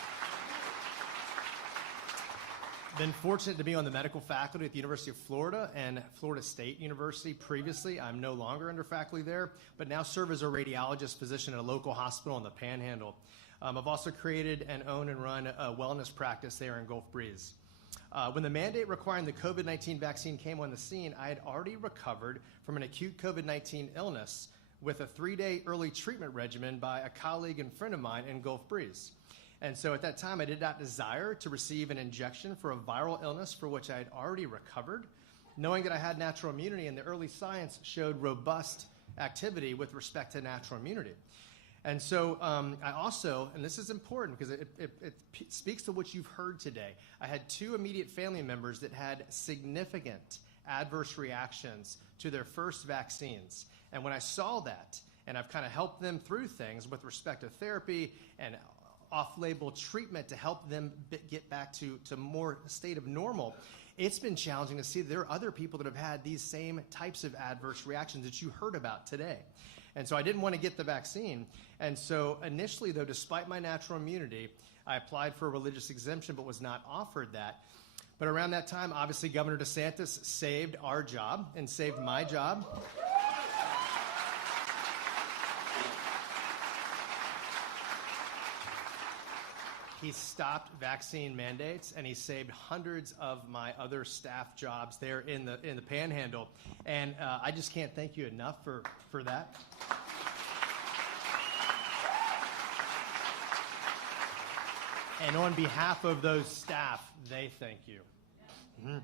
Been fortunate to be on the medical faculty at the University of Florida and Florida State University previously. I'm no longer under faculty there, but now serve as a radiologist physician at a local hospital in the Panhandle. I've also created and own and run a wellness practice there in Gulf Breeze. When the mandate requiring the COVID-19 vaccine came on the scene, I had already recovered from an acute COVID-19 illness with a 3-day early treatment regimen by a colleague and friend of mine in Gulf Breeze. And so at that time, I did not desire to receive an injection for a viral illness for which I had already recovered, knowing that I had natural immunity, and the early science showed robust activity with respect to natural immunity. And so I also, and this is important because it speaks to what you've heard today, I had 2 immediate family members that had significant adverse reactions to their first vaccines. And when I saw that, and I've kind of helped them through things with respect to therapy and off-label treatment to help them get back to more state of normal, it's been challenging to see that there are other people that have had these same types of adverse reactions that you heard about today. And so I didn't want to get the vaccine. And so initially, though, despite my natural immunity, I applied for a religious exemption but was not offered that. But around that time, obviously, Governor DeSantis saved our job and saved my job. He stopped vaccine mandates, and he saved hundreds of my other staff jobs there in the Panhandle. And I just can't thank you enough for that. And on behalf of those staff, they thank you. Mm-hmm.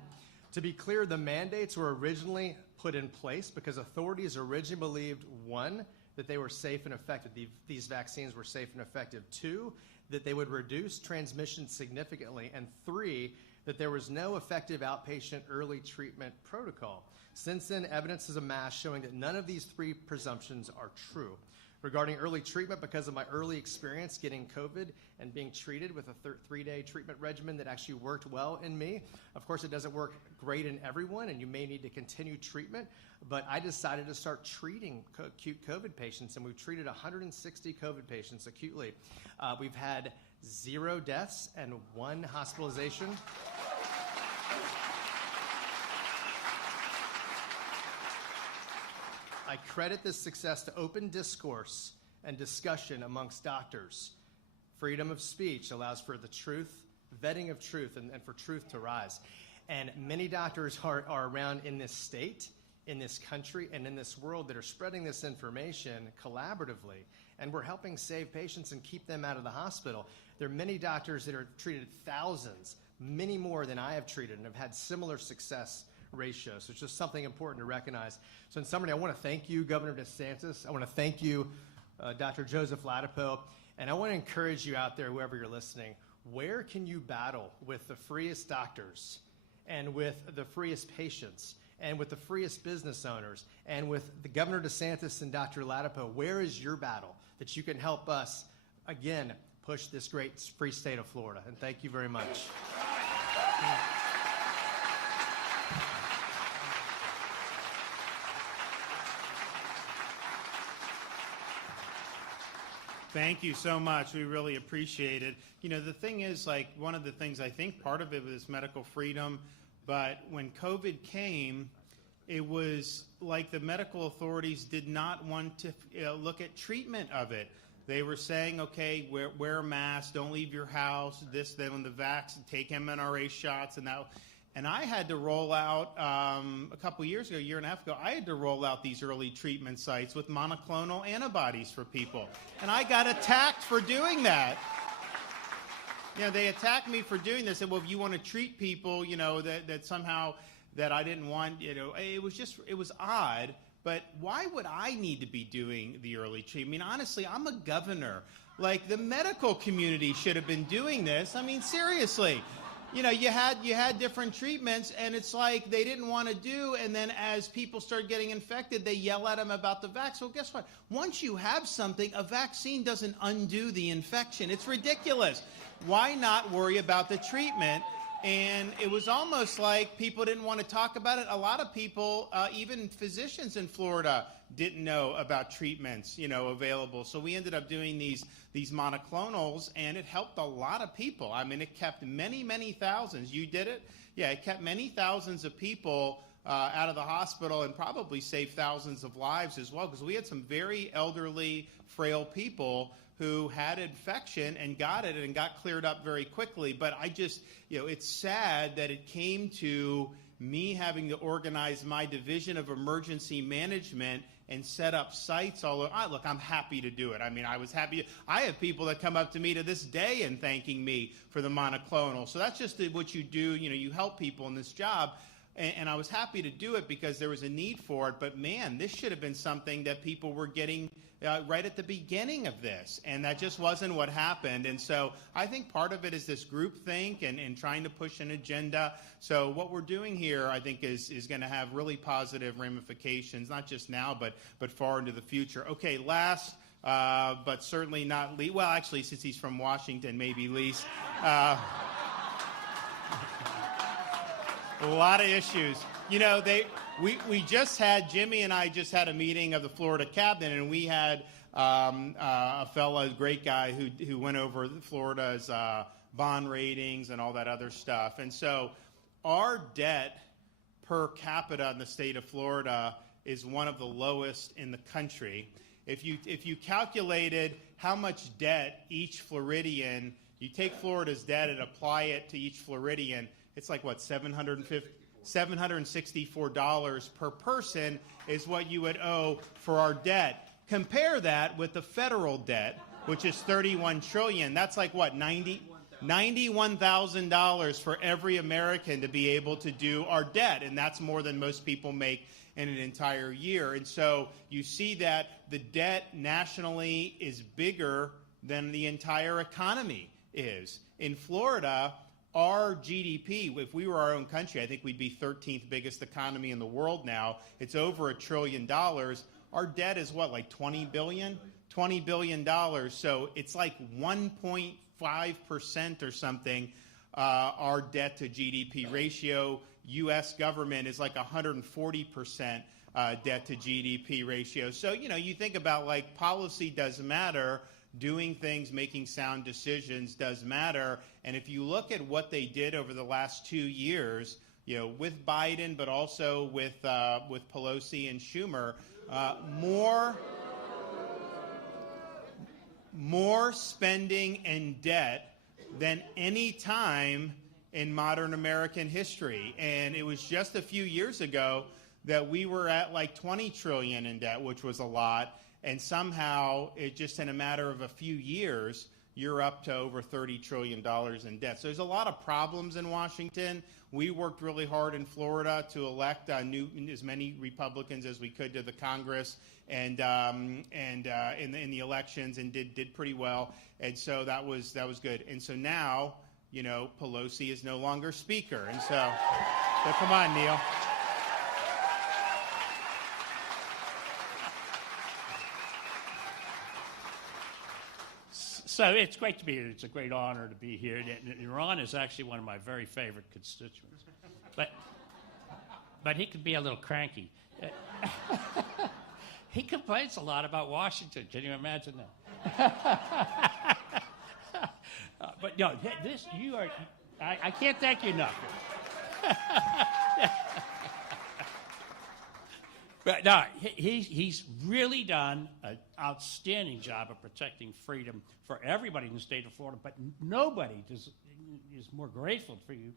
To be clear, the mandates were originally put in place because authorities originally believed, one, that they were safe and effective. These vaccines were safe and effective. Two, that they would reduce transmission significantly. And three, that there was no effective outpatient early treatment protocol. Since then, evidence has amassed showing that none of these three presumptions are true. Regarding early treatment, because of my early experience getting COVID and being treated with a 3-day treatment regimen that actually worked well in me. Of course, it doesn't work great in everyone, and you may need to continue treatment, but I decided to start treating acute COVID patients, and we've treated 160 COVID patients acutely. We've had 0 deaths and 1 hospitalization. I credit this success to open discourse and discussion amongst doctors. Freedom of speech allows for the truth, vetting of truth, and for truth to rise. And many doctors are around in this state, in this country, and in this world that are spreading this information collaboratively. And we're helping save patients and keep them out of the hospital. There are many doctors that are treated thousands, many more than I have treated, and have had similar success ratios. So it's just something important to recognize. So in summary, I want to thank you, Governor DeSantis. I want to thank you, Dr. Joseph Ladapo. And I want to encourage you out there, whoever you're listening, where can you battle with the freest doctors and with the freest patients and with the freest business owners and with the Governor DeSantis and Dr. Ladapo? Where is your battle that you can help us, again, push this great free state of Florida? And thank you very much. Thank you so much. We really appreciate it. You know, the thing is, like, one of the things I think part of it was medical freedom, but when COVID came, it was like the medical authorities did not want to look at treatment of it. They were saying, okay, wear a mask, don't leave your house, this, then when the vaccine, take mRNA shots, and that. And I had to roll out, a couple years ago, a year and a half ago, I had to roll out these early treatment sites with monoclonal antibodies for people. And I got attacked for doing that. You know, they attacked me for doing this. And, well, if you want to treat people, you know, that somehow that I didn't want, you know, it was odd. But why would I need to be doing the early treatment? I mean, honestly, I'm a governor. Like, the medical community should have been doing this. I mean, seriously. You know, you had different treatments, and it's like they didn't want to do, and then as people start getting infected, they yell at them about the vaccine. Well, guess what? Once you have something, a vaccine doesn't undo the infection. It's ridiculous. Why not worry about the treatment? And it was almost like people didn't want to talk about it. A lot of people, even physicians in Florida, didn't know about treatments, you know, available. So we ended up doing these monoclonals, and it helped a lot of people. I mean, it kept many, many thousands. You did it? Yeah, it kept many thousands of people out of the hospital and probably saved thousands of lives as well, because we had some very elderly, frail people who had infection and got it and got cleared up very quickly. But I just, you know, it's sad that it came to me having to organize my division of emergency management and set up sites all over. Look, I'm happy to do it. I mean, I was happy. I have people that come up to me to this day and thanking me for the monoclonal. So that's just what you do. You know, you help people in this job. And I was happy to do it because there was a need for it. But, man, this should have been something that people were getting right at the beginning of this. And that just wasn't what happened. And so I think part of it is this groupthink and trying to push an agenda. So what we're doing here, I think, is going to have really positive ramifications, not just now, but far into the future. Okay, last, but certainly not least. Well, actually, since he's from Washington, maybe least. A lot of issues. You know, we just had, Jimmy and I just had a meeting of the Florida cabinet, and we had a fellow, great guy, who went over Florida's bond ratings and all that other stuff. And so our debt per capita in the state of Florida is one of the lowest in the country. If you calculated how much debt each Floridian, you take Florida's debt and apply it to each Floridian, it's like, what, $764 per person is what you would owe for our debt. Compare that with the federal debt, which is $31 trillion. That's like, what, $91,000 for every American to be able to do our debt, and that's more than most people make in an entire year. And so you see that the debt nationally is bigger than the entire economy is. In Florida, our GDP, if we were our own country, I think we'd be 13th biggest economy in the world now. It's over $1 trillion. Our debt is what, like 20 billion? $20 billion. So it's like 1.5% or something, our debt to GDP ratio. U.S. government is like 140% debt to GDP ratio. So, you know, you think about, like, policy does matter. Doing things, making sound decisions does matter. And if you look at what they did over the last 2 years, you know, with Biden, but also with Pelosi and Schumer, more spending and debt than any time in modern American history. And it was just a few years ago that we were at like 20 trillion in debt, which was a lot. And somehow, it just in a matter of a few years, you're up to over $30 trillion in debt. So there's a lot of problems in Washington. We worked really hard in Florida to elect as many Republicans as we could to the Congress and in the elections, and did pretty well. And so that was good. And so now, you know, Pelosi is no longer Speaker. And so come on, Neal. So it's great to be here. It's a great honor to be here. And Ron is actually one of my very favorite constituents. But he could be a little cranky. He complains a lot about Washington. Can you imagine that? But no, I can't thank you enough. But no, he's really done an outstanding job of protecting freedom for everybody in the state of Florida, but nobody is more grateful for you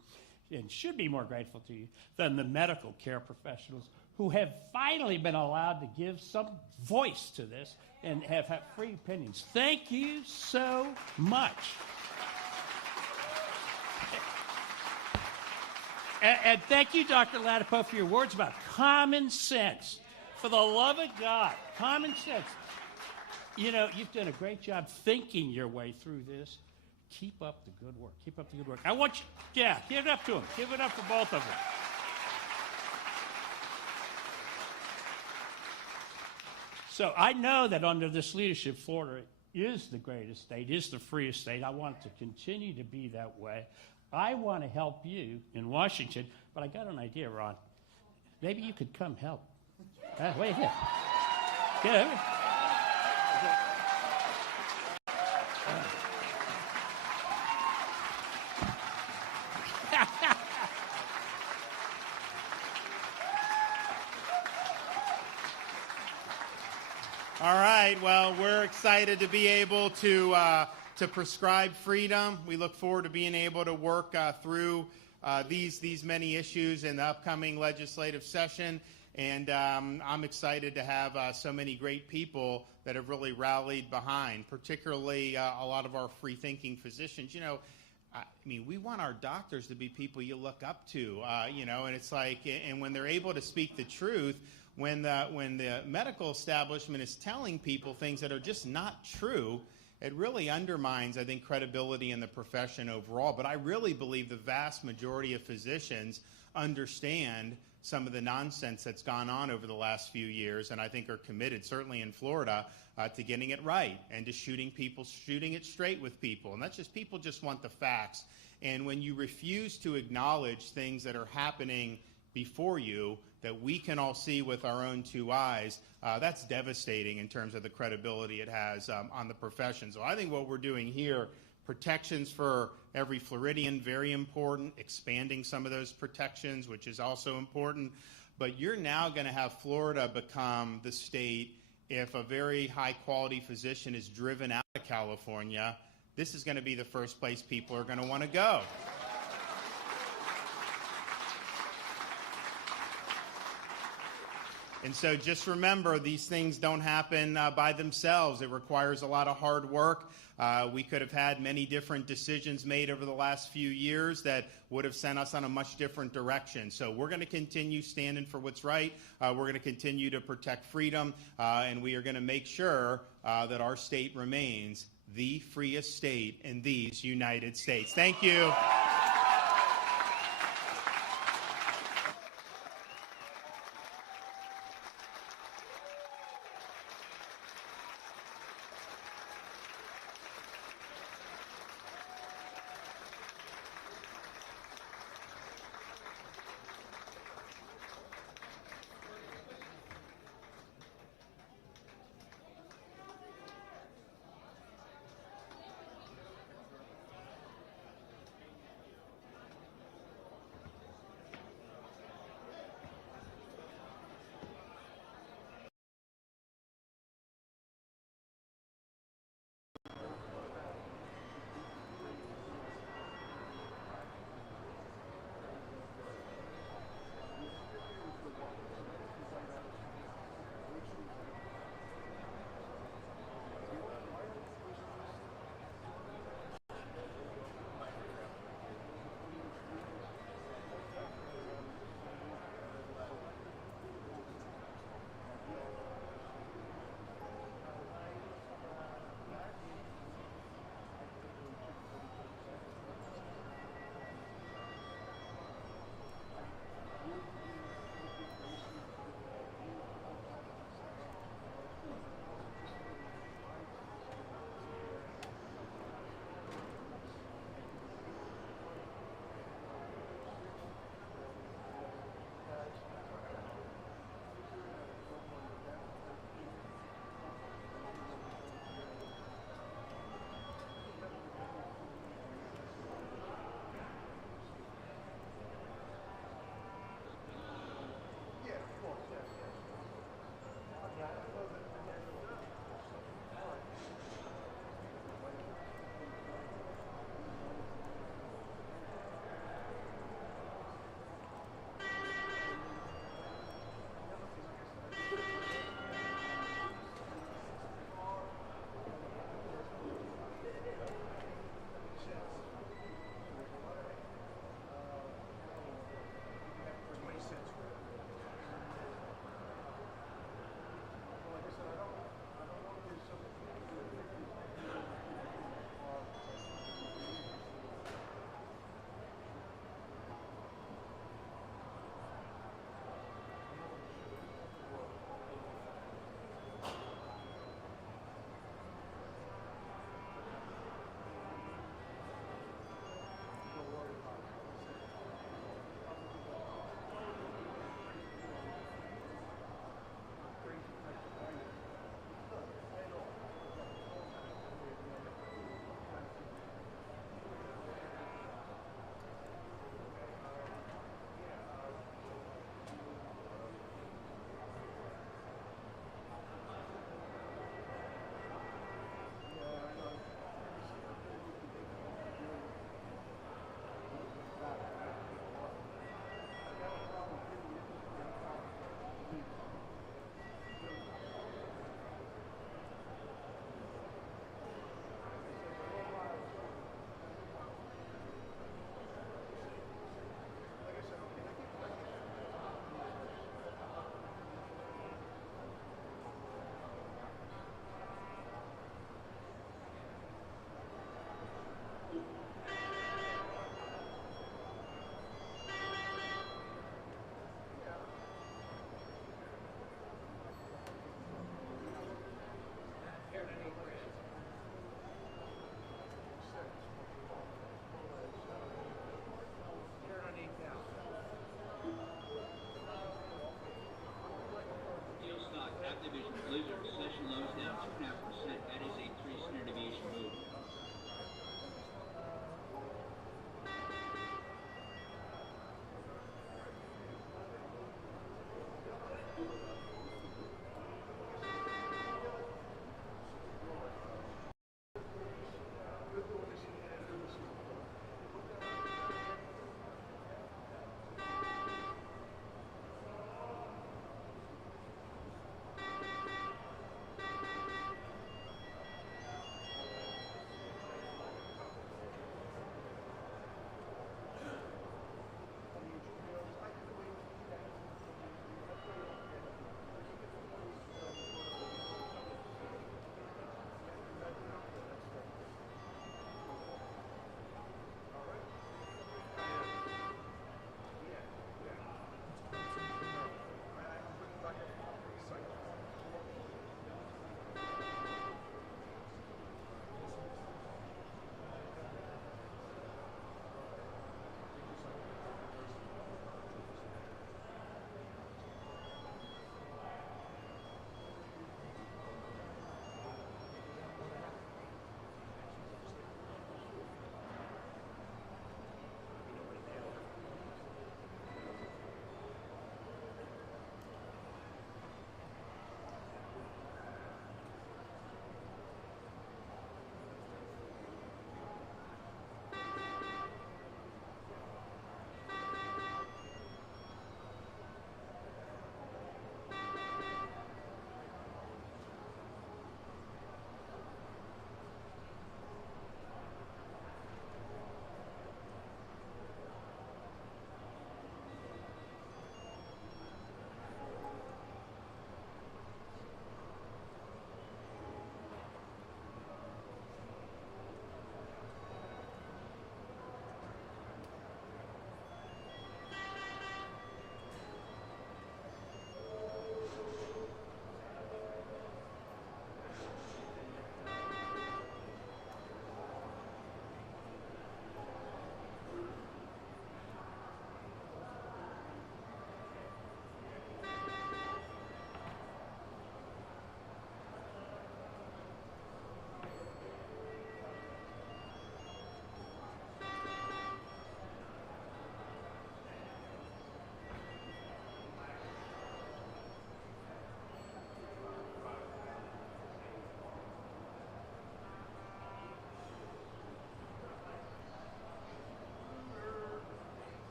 and should be more grateful to you than the medical care professionals who have finally been allowed to give some voice to this and have had free opinions. Thank you so much. And thank you, Dr. Ladapo, for your words about common sense. For the love of God, common sense. You know, you've done a great job thinking your way through this. Keep up the good work. Keep up the good work. I want you, give it up to them. Give it up for both of them. So I know that under this leadership, Florida is the greatest state, is the freest state. I want it to continue to be that way. I want to help you in Washington, but I got an idea, Ron. Maybe you could come help. Wait here. Get over. All right. Well, we're excited to be able to prescribe freedom. We look forward to being able to work through these many issues in the upcoming legislative session. And I'm excited to have so many great people that have really rallied behind, particularly a lot of our free-thinking physicians. You know, I mean, we want our doctors to be people you look up to, you know, and it's like, and when they're able to speak the truth, when the medical establishment is telling people things that are just not true, it really undermines, I think, credibility in the profession overall. But I really believe the vast majority of physicians understand some of the nonsense that's gone on over the last few years, and I think are committed, certainly in Florida, to getting it right and to shooting it straight with people. And that's just, people just want the facts. And when you refuse to acknowledge things that are happening before you that we can all see with our own two eyes, that's devastating in terms of the credibility it has on the profession. So I think what we're doing here, protections for every Floridian, very important, expanding some of those protections, which is also important. But you're now going to have Florida become the state, if a very high-quality physician is driven out of California, this is going to be the first place people are going to want to go. And so just remember, these things don't happen by themselves. It requires a lot of hard work. We could have had many different decisions made over the last few years that would have sent us on a much different direction. So we're going to continue standing for what's right. We're going to continue to protect freedom, and we are going to make sure that our state remains the freest state in these United States. Thank you.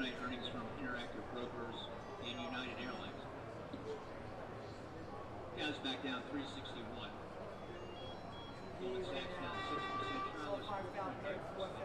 overnight earnings from Interactive Brokers and United Airlines. Dow's back down 361. Goldman Sachs down 6%. Travelers